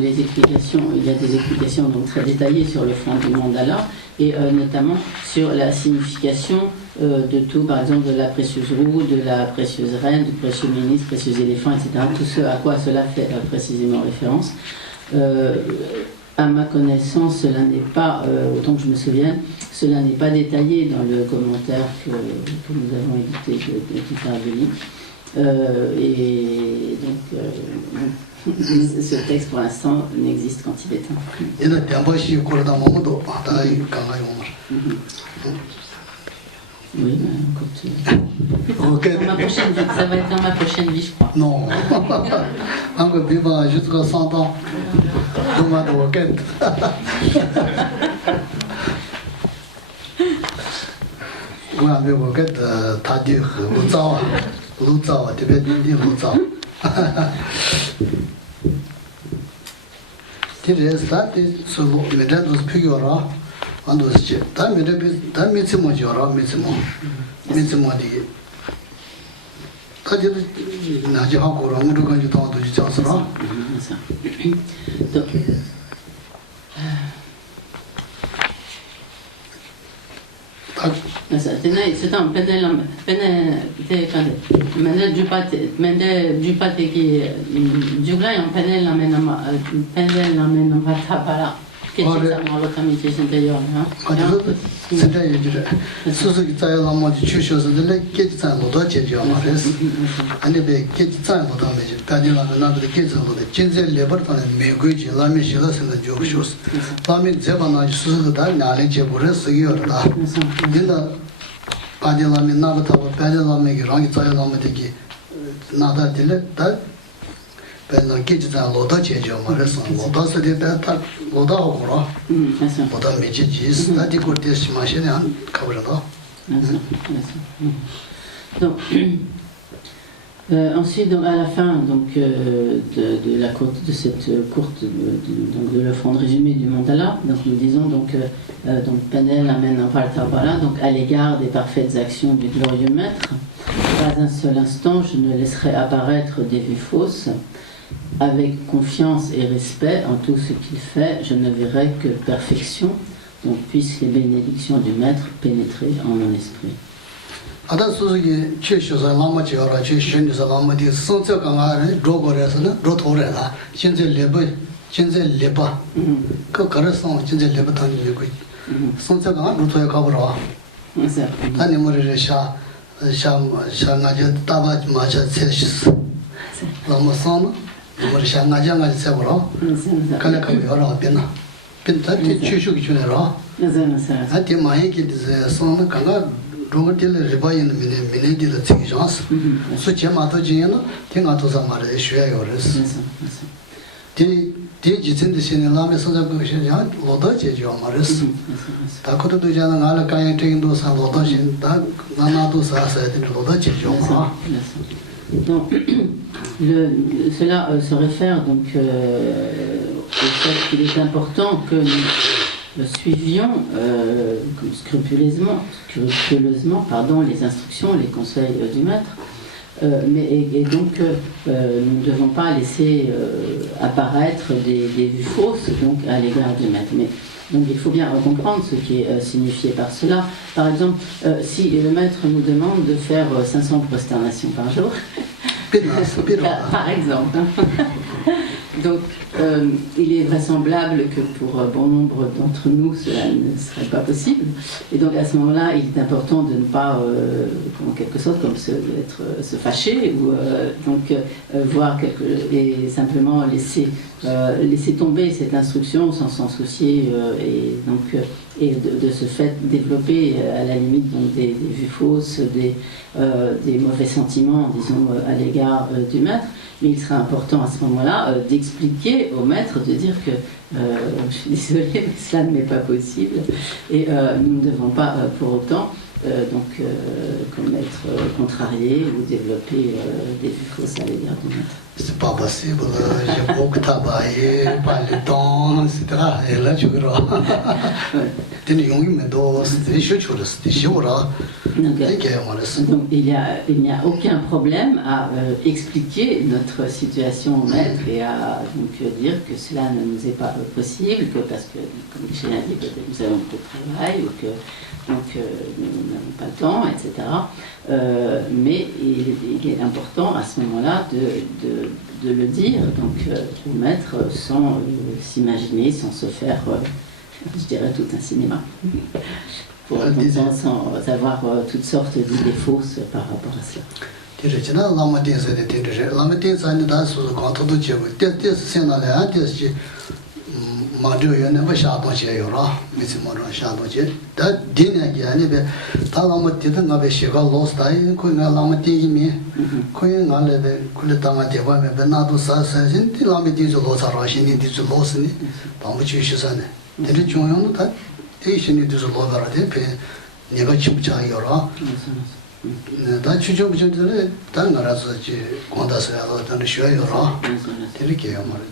les explications, il y a des explications donc, très détaillées sur le fond du mandala et notamment sur la signification de tout, par exemple de la précieuse roue, de la précieuse reine, du précieux ministre, précieux éléphant, etc. Tout ce à quoi cela fait précisément référence. À ma connaissance, cela n'est pas, autant que je me souvienne, cela n'est pas détaillé dans le commentaire que nous avons édité de Peter Abeli. Et donc, ce texte pour l'instant n'existe qu'en tibétain. Oui, écoute, ça va être dans ma prochaine vie, je crois. Non, encore vivant jusqu'à 100 ans. 빠딜라미 나부터 빠딜라미 랑이 자야라미 되기 나다들레 다 배는 기지다 로다 제죠 말해서 로다서리 배다 로다하고라 Bien sûr. 로다 미지지 다디 고르데스 마시네 안 가버려도 Bien sûr, bien sûr. Donc, ensuite, donc, à la fin donc, de cette courte donc, de l'offrande résumée du mandala, donc, nous disons donc, donc Penel amène un Valtabala, donc à l'égard des parfaites actions du glorieux maître. Pas un seul instant je ne laisserai apparaître des vues fausses. Avec confiance et respect en tout ce qu'il fait, je ne verrai que perfection. Donc puissent les bénédictions du maître pénétrer en mon esprit. 아다 소소기 최초서 라마지어라 최신에서 라마디 선적강아를 로고에서는 로토래라 진짜 레버 진짜 레바 그 거래성 진짜 레버 당기고 선적강아 로토에 가보라 C'est 아니 머리를 샤나제 따바 마차 세시스 라마선 머리 샤나장아 세보라 칼라카고 여러 변나 변다 최초기 주네라 아티 마이기 디제 선은 강아 로그텔 리바인 미네디를 찍이잖아. 수치마도 지에는 땡아도사 말에 쉬어요레스. 디 지진데 신라메 선자고 신장 로더 제죠 말레스. 다코도 자는 알까에 트인도 사로도 신다 나나도 사사에 로더 제죠. Donc, cela se réfère donc au fait qu'il est important que nous suivions scrupuleusement les instructions, les conseils du maître, et donc nous ne devons pas laisser apparaître des vues fausses donc, à l'égard du maître. Mais, donc il faut bien comprendre ce qui est signifié par cela. Par exemple, si le maître nous demande de faire 500 prosternations par jour, par exemple, donc il est vraisemblable que pour bon nombre d'entre nous cela ne serait pas possible, et donc à ce moment-là il est important de ne pas en quelque sorte comme se fâcher ou voir et simplement laisser tomber cette instruction sans s'en soucier, et donc de ce fait développer à la limite donc, des vues fausses, des mauvais sentiments disons à l'égard du maître. Mais il sera important à ce moment-là d'expliquer au maître, de dire que je suis désolée, mais cela ne m'est pas possible, et nous ne devons pas pour autant contrarier ou développer des vues fausses à l'égard du maître. C'est pas possible, j'ai beaucoup travaillé, pas le temps, etc. Et là, tu verras. Donc il n'y a aucun problème à expliquer notre situation au maître et à donc, dire que cela ne nous est pas possible, que parce que, comme je l'ai dit, peut-être nous avons beaucoup de travail ou que donc, nous n'avons pas le temps, etc. Mais il est important à ce moment-là de le dire donc, au maître sans s'imaginer, sans se faire, je dirais, tout un cinéma. Pour sans avoir toutes sortes d'idées fausses par rapport à cela. 내가 침착이라 다 추정부전들에 다른 나라서 권다서야도 다른 쉬어요라 이렇게요 말이야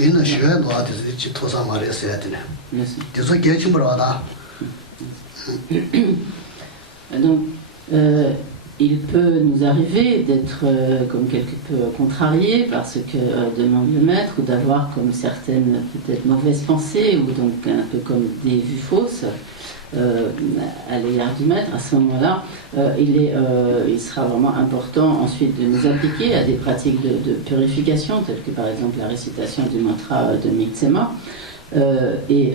이는 쉬어야 놓아듯이 지토사 말했어야 되네 그래서 개침으로다 Donc il peut nous arriver d'être comme quelque peu contrarié par ce que demande le maître, ou d'avoir comme certaines peut-être mauvaises pensées, ou donc un peu comme des vues fausses à l'égard du maître. À ce moment-là, il sera vraiment important ensuite de nous appliquer à des pratiques de purification, telles que par exemple la récitation du mantra de Mitsema. Et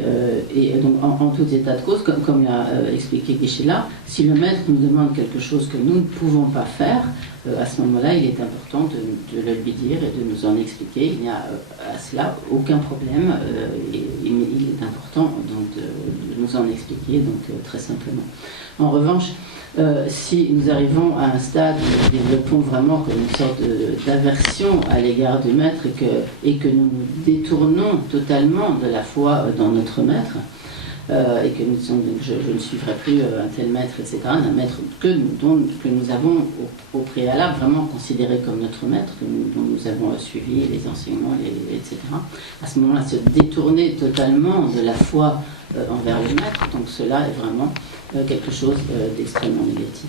donc en tout état de cause, comme l'a expliqué Geshe-la, si le maître nous demande quelque chose que nous ne pouvons pas faire, à ce moment-là, il est important de le lui dire et de nous en expliquer. Il n'y a à cela aucun problème. Il est important donc, de nous en expliquer très simplement. En revanche, si nous arrivons à un stade où nous développons vraiment comme une sorte d'aversion à l'égard du maître et que nous nous détournons totalement de la foi dans notre maître, et que nous disons je ne suivrai plus un tel maître, etc., un maître que nous avons au préalable vraiment considéré comme notre maître, dont nous avons suivi les enseignements, etc. À ce moment-là, se détourner totalement de la foi envers le maître, donc cela est vraiment quelque chose d'extrêmement négatif.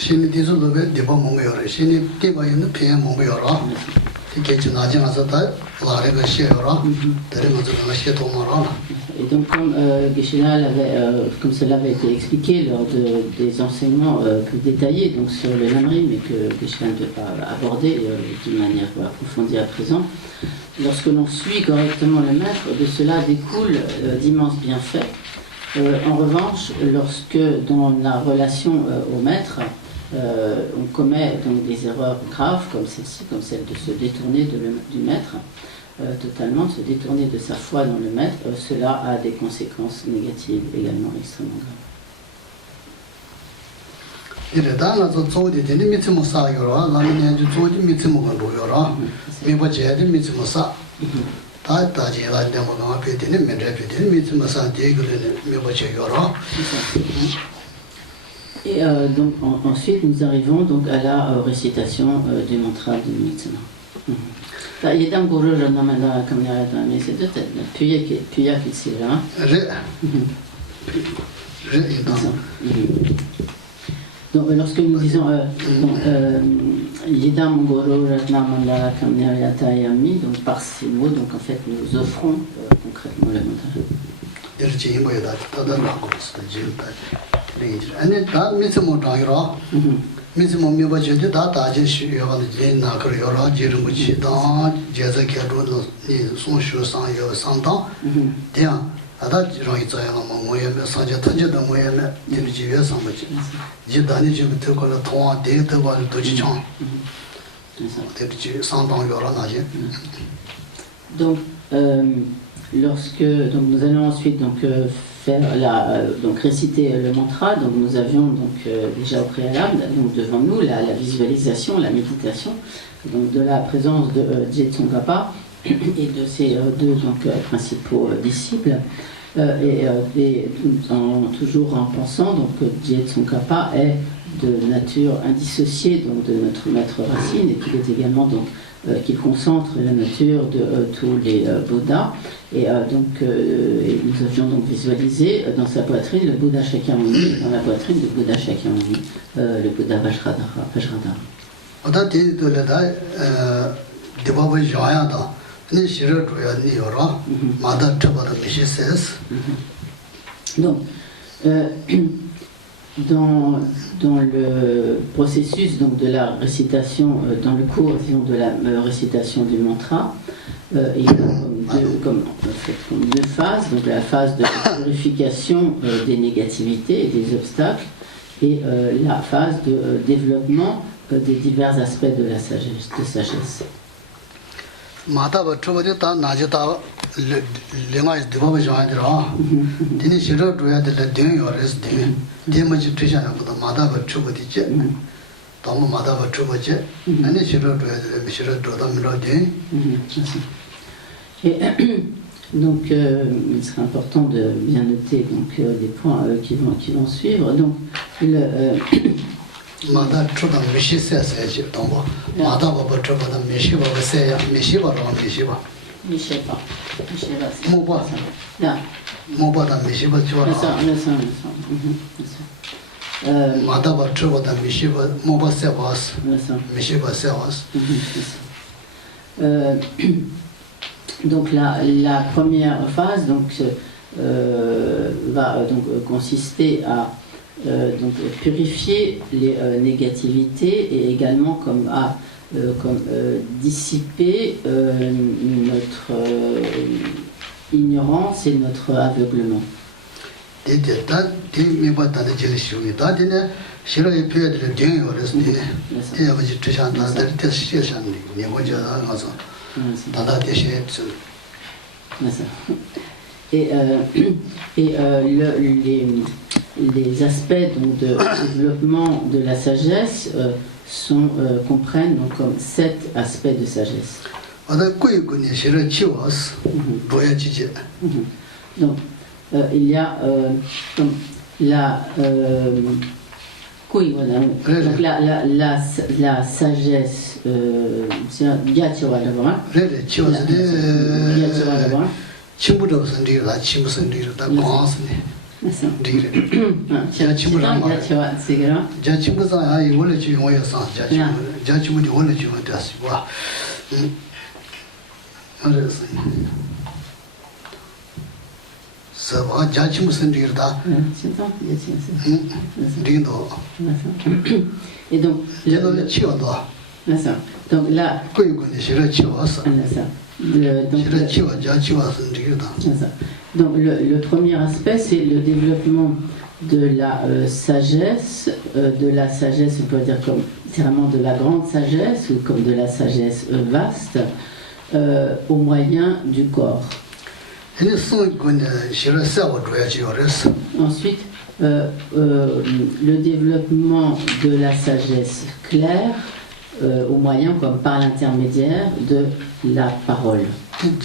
신이 디솔로베 디바 몽고요라 신이 디바이는 피에 몽고요라 이게 나중에서다 라레가 시에요라 데리면서 나시에 도마라. Et donc, comme comme cela avait été expliqué lors des enseignements plus détaillés donc sur le Lamrim, mais que Geshe-la ne peut pas aborder d'une manière approfondie à présent, lorsque l'on suit correctement le maître, de cela découle d'immenses bienfaits. En revanche, lorsque dans la relation au maître, on commet donc des erreurs graves comme celle-ci, comme celle de se détourner du maître, totalement, de se détourner de sa foi dans le maître, cela a des conséquences négatives également extrêmement graves. 이래다가 저 조디 되는 미치 못 사요라 라면에 저 조디 미치 못 가요라 미버제데 미치 못 사. 다다지가 되면 앞에 되는 면에 되는 미치 못 사. 되거든 미버제요라. Et donc ensuite nous arrivons donc à la récitation du mantra de Mitsuma. Yedam Guru Ranamanda Kamyara Dami, c'est deux têtes, Puya Kitsira. Donc lorsque nous disons Yedam Guru Ranamanda Kamyara Dami, donc par ces mots, donc en fait nous offrons concrètement le mantra. 아니 다 미스모 장이라 미스모 미버제데 다 다제 쉬어가는 제나 그러여라 지름 붙이다 제자케로도 니 손슈상여 상당 대야 아다 지로이 자야가 뭐에 사제 던제도 뭐에 dirigir 상무지 지단이 지금 들고는 통화 데이터가 도지청 dirigir 상당 여러 나지. Donc lorsque donc nous allons ensuite donc donc réciter le mantra, donc nous avions donc déjà au préalable donc devant nous la visualisation, la méditation donc de la présence de Je Tsongkhapa et de ses deux donc principaux disciples et toujours en pensant donc que Je Tsongkhapa est de nature indissociée donc de notre maître racine et qu'il est également donc qui concentre la nature de tous les Bouddhas. Et donc nous avions donc visualisé dans sa poitrine le Bouddha Shakyamuni, dans la poitrine du Bouddha Shakyamuni, le Bouddha Vajradhara. Donc, dans le processus donc, de la récitation, dans le cours disons, de la récitation du mantra, il y a comme deux phases, donc la phase de purification des négativités et des obstacles, et la phase de développement des divers aspects de la sagesse. 마다바 trouble 다 나지다 랭아이 디바바 joindra dini shiro droya de ding yores ding demoji tishana boda 마다바 trouble diche dama 마다바 trouble je ani shiro droya de shiro droda miro ding. Et donc il sera important de bien noter donc les points qui vont suivre. Donc le 마다 trouble 미시세 세지 동거 마다바 trouble 미시바 세야 미시바 미시바 Mishiba. Moba. Là. Moba da Mishiba Jora. Madaba Trova da Mishiba, Moba Sevas. Mishiba Sevas. Donc la première phase donc, va donc consister à donc, purifier les négativités et également comme dissiper notre ignorance et notre aveuglement. Dite da di mi ba da je shuni da de ne shira e pe de de yo res ni te ya ji tishan da de te shi shan ni mo ja da ga so da da de she tsu Et, les aspects donc, de développement de la sagesse comprennent donc, comme 7 aspects de sagesse. Donc, il y a donc, la sagesse, et donc là, donc le premier aspect, c'est le développement de la sagesse, on peut dire comme c'est vraiment de la grande sagesse ou comme de la sagesse vaste au moyen du corps. Ensuite, le développement de la sagesse claire au moyen comme par l'intermédiaire de la parole. Donc,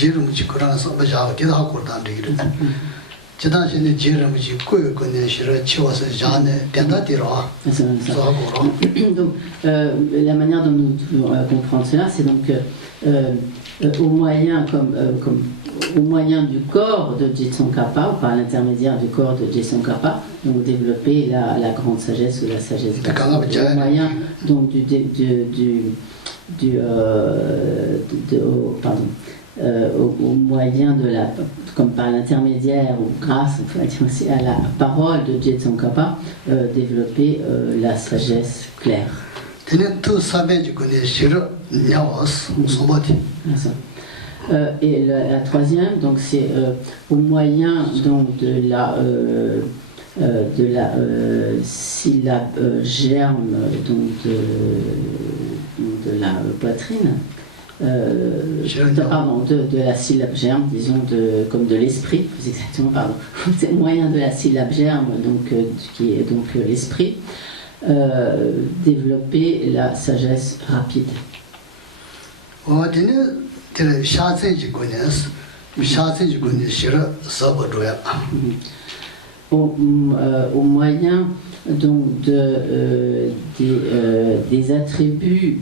la manière dont nous devons comprendre cela, c'est donc au moyen au moyen du corps de Jitsongkhapa, ou par l'intermédiaire du corps de Jitsongkhapa, donc développer la grande sagesse ou la sagesse vaste. Au moyen donc au moyen de la, comme par l'intermédiaire ou grâce, on peut dire aussi à la parole de Jitsongkhapa, développer la sagesse claire. Et la troisième, donc c'est au moyen donc de la syllabe germe donc de la poitrine. Pardon, de la syllabe germe, disons comme de l'esprit, plus exactement, pardon. C'est au moyen de la syllabe germe, donc qui est donc l'esprit, développer la sagesse rapide. Au moyen donc des attributs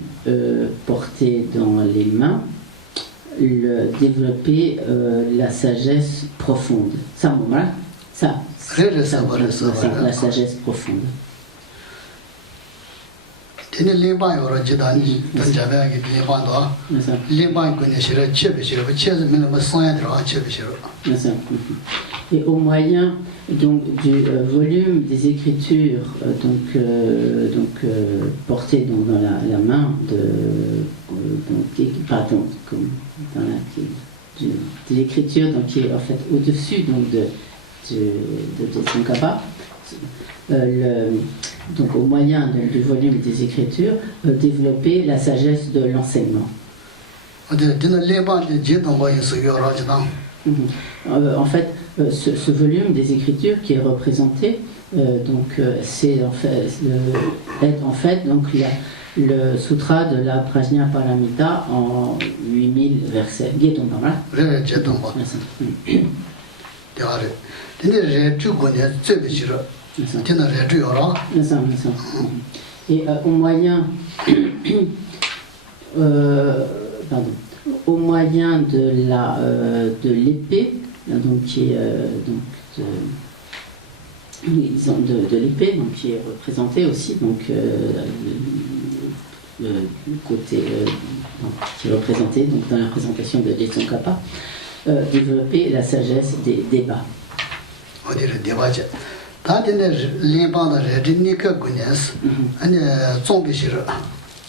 portés dans les mains, développer la sagesse profonde. Ça, voilà. Ça, la sagesse profonde. Et au moyen donc du volume des écritures portées donc dans la main de l'écriture donc qui est en fait au-dessus donc de Jitsongkhapa, donc au moyen du volume des écritures, développer la sagesse de l'enseignement. En fait, ce volume des écritures qui est représenté, c'est en fait donc le sutra de la Prajnaparamita en 8000 versets. Et au moyen au moyen de l'épée, donc qui est de l'épée, donc qui est représentée aussi, donc le côté qui est représenté donc dans la présentation de Jitsongkhapa, développer la sagesse des débats.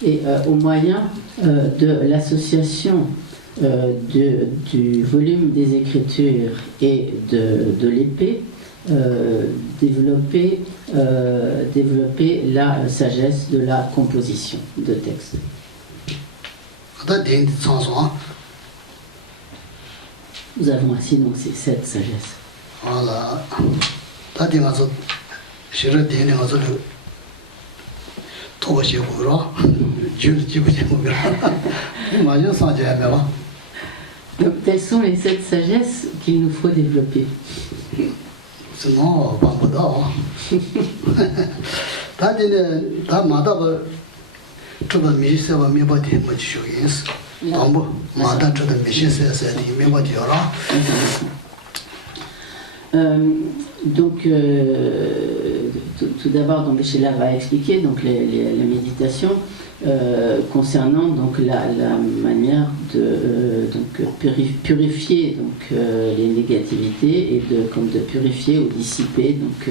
Et au moyen de l'association du volume des écritures et de l'épée, développer la sagesse de la composition de texte. Nous avons ainsi donc cette sagesse. Voilà. Donc, telles sont les 7 sagesses qu'il nous faut développer. Sinon, pas donc, tout d'abord, donc Sheila va expliquer donc la méditation concernant donc la manière de purifier donc les négativités et de purifier ou dissiper donc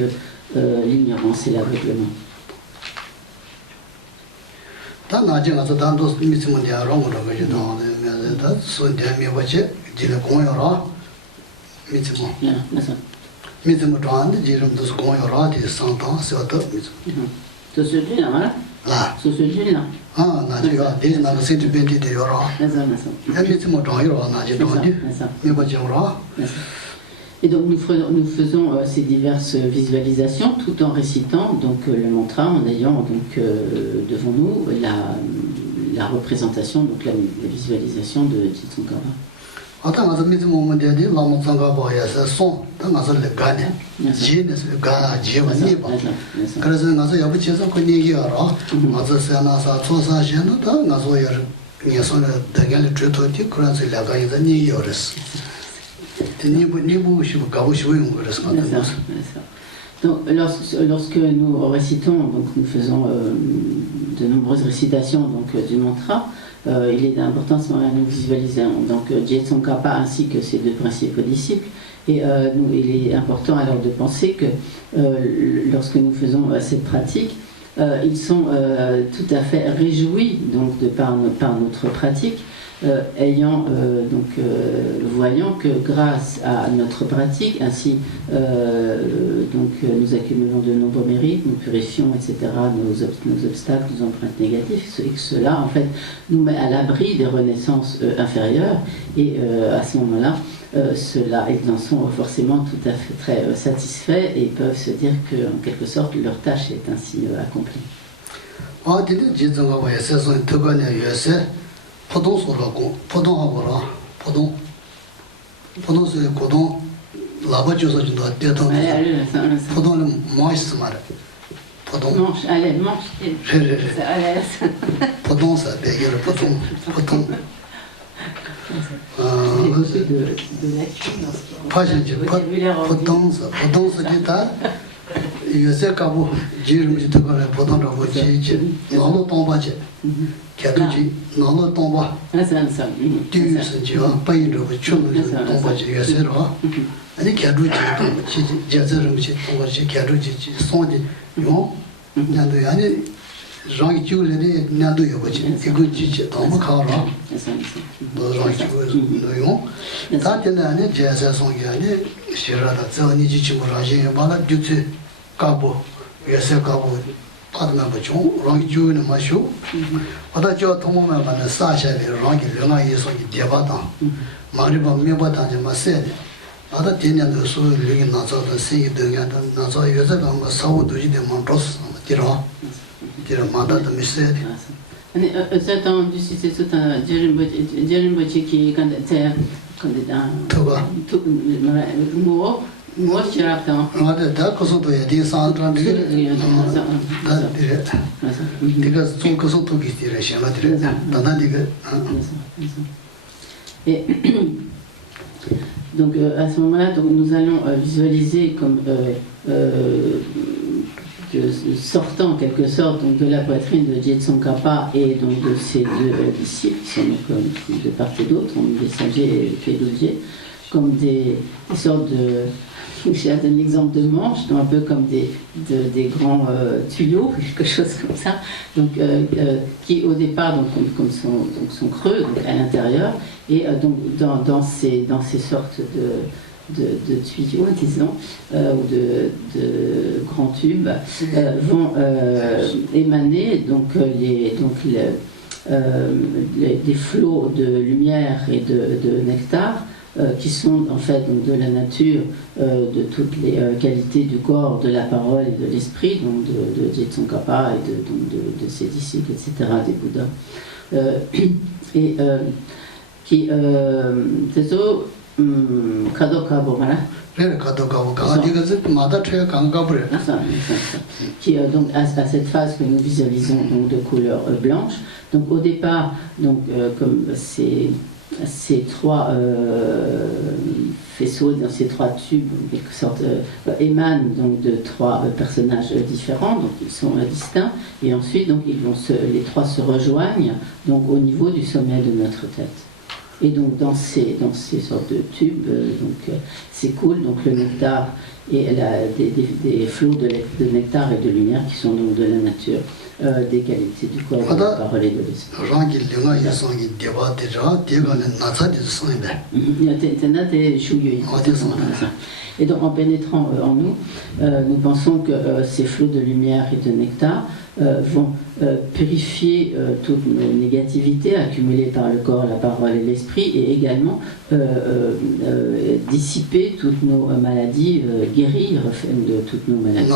l'ignorance et l'aveuglement. Et donc nous faisons ces diverses visualisations tout en récitant donc le mantra, en ayant donc devant nous la représentation, donc la visualisation de Jitsongkhapa. Donc, lorsque nous récitons, donc nous faisons de nombreuses récitations donc, du mantra, il est important à ce moment-là de visualiser donc Jitsongkhapa ainsi que ses 2 principaux disciples. Et il est important alors de penser que lorsque nous faisons cette pratique, ils sont tout à fait réjouis donc, par notre pratique, voyant que grâce à notre pratique, ainsi donc, nous accumulons de nombreux mérites, nous purifions, etc., nos obstacles, nos empreintes négatives, et que cela, en fait, nous met à l'abri des renaissances inférieures, et à ce moment-là, ils en sont forcément tout à fait très satisfaits et peuvent se dire qu'en quelque sorte, leur tâche est ainsi accomplie. Et donc à ce moment-là, nous allons visualiser comme sortant en quelque sorte donc, de la poitrine de Jitsongkhapa et donc de ses 2 disciples, qui sont donc, de part et d'autre, Messager et Pédoudier, comme des sortes de... J'ai un exemple de manches, donc un peu comme des grands tuyaux, quelque chose comme ça, donc, qui au départ donc, sont creux donc, à l'intérieur, et donc dans ces sortes de tuyaux, disons, ou de grands tubes, vont émaner des flots de lumière et de nectar qui sont en fait donc, de la nature, de toutes les qualités du corps, de la parole et de l'esprit, donc de Tsongkhapa et de ses disciples, etc., des Bouddhas. Qui qui donc à cette phase que nous visualisons donc de couleur blanche. Donc au départ, donc comme ces trois faisceaux, dans ces trois tubes, en quelque sorte, émanent donc de trois personnages différents, donc ils sont distincts, et ensuite donc les trois se rejoignent donc au niveau du sommet de notre tête. Et donc dans ces sortes de tubes, s'écoule donc le nectar et des flots de nectar et de lumière qui sont donc de la nature, des qualités du corps, de la parole et de l'esprit. Et donc en pénétrant en nous, nous pensons que ces flots de lumière et de nectar vont purifier toutes nos négativités accumulées par le corps, la parole et l'esprit, et également dissiper toutes nos maladies, guérir de toutes nos maladies.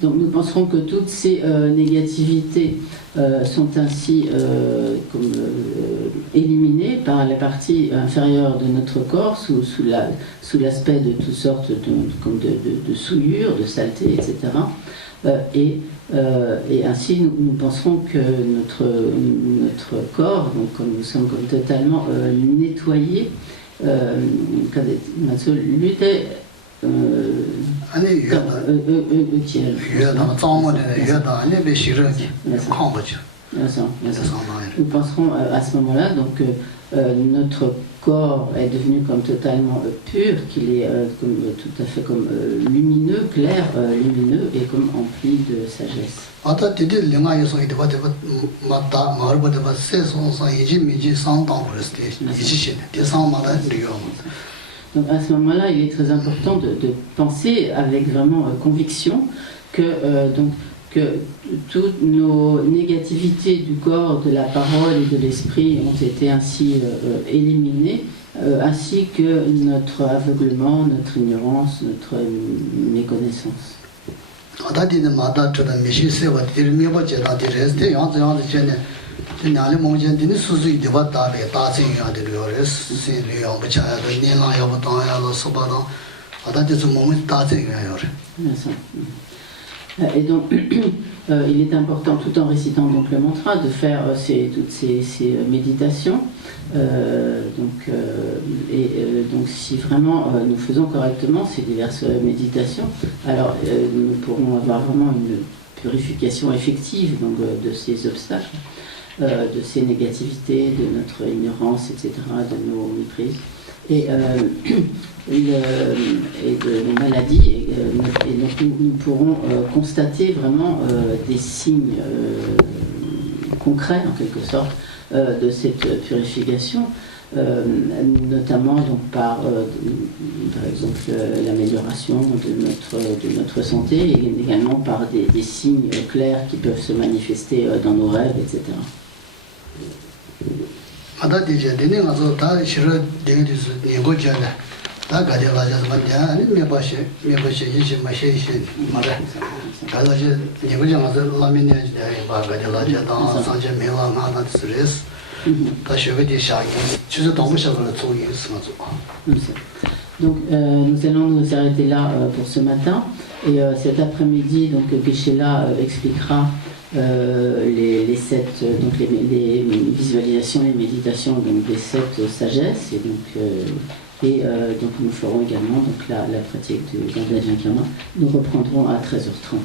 Donc nous penserons que toutes ces négativités sont ainsi éliminées par la partie inférieure de notre corps sous l'aspect de toutes sortes de souillures, de saletés, etc. Et ainsi nous penserons que notre corps, donc comme nous sommes totalement nettoyés, nous penserons à ce moment-là donc que notre corps est devenu comme totalement pur, qu'il est comme, tout à fait comme lumineux, clair, lumineux et comme empli de sagesse. Donc à ce moment-là, il est très important de penser avec vraiment conviction que toutes nos négativités du corps, de la parole et de l'esprit ont été ainsi éliminées, ainsi que notre aveuglement, notre ignorance, notre méconnaissance. Et donc, il est important, tout en récitant donc le mantra, de faire toutes ces méditations. Donc, si vraiment nous faisons correctement ces diverses méditations, alors nous pourrons avoir vraiment une purification effective donc, de ces obstacles, de ces négativités, de notre ignorance, etc., de nos méprises. Et de nos maladies, et donc nous pourrons constater vraiment des signes concrets en quelque sorte de cette purification, notamment donc par exemple l'amélioration de notre santé, et également par des signes clairs qui peuvent se manifester dans nos rêves, etc. Donc nous allons nous arrêter là pour ce matin, et cet après-midi donc Geshe-la expliquera les sept, donc les visualisations, les méditations donc des sept sagesses, et donc nous ferons également donc la pratique du Gandha Jinkama. Nous reprendrons à 13h30.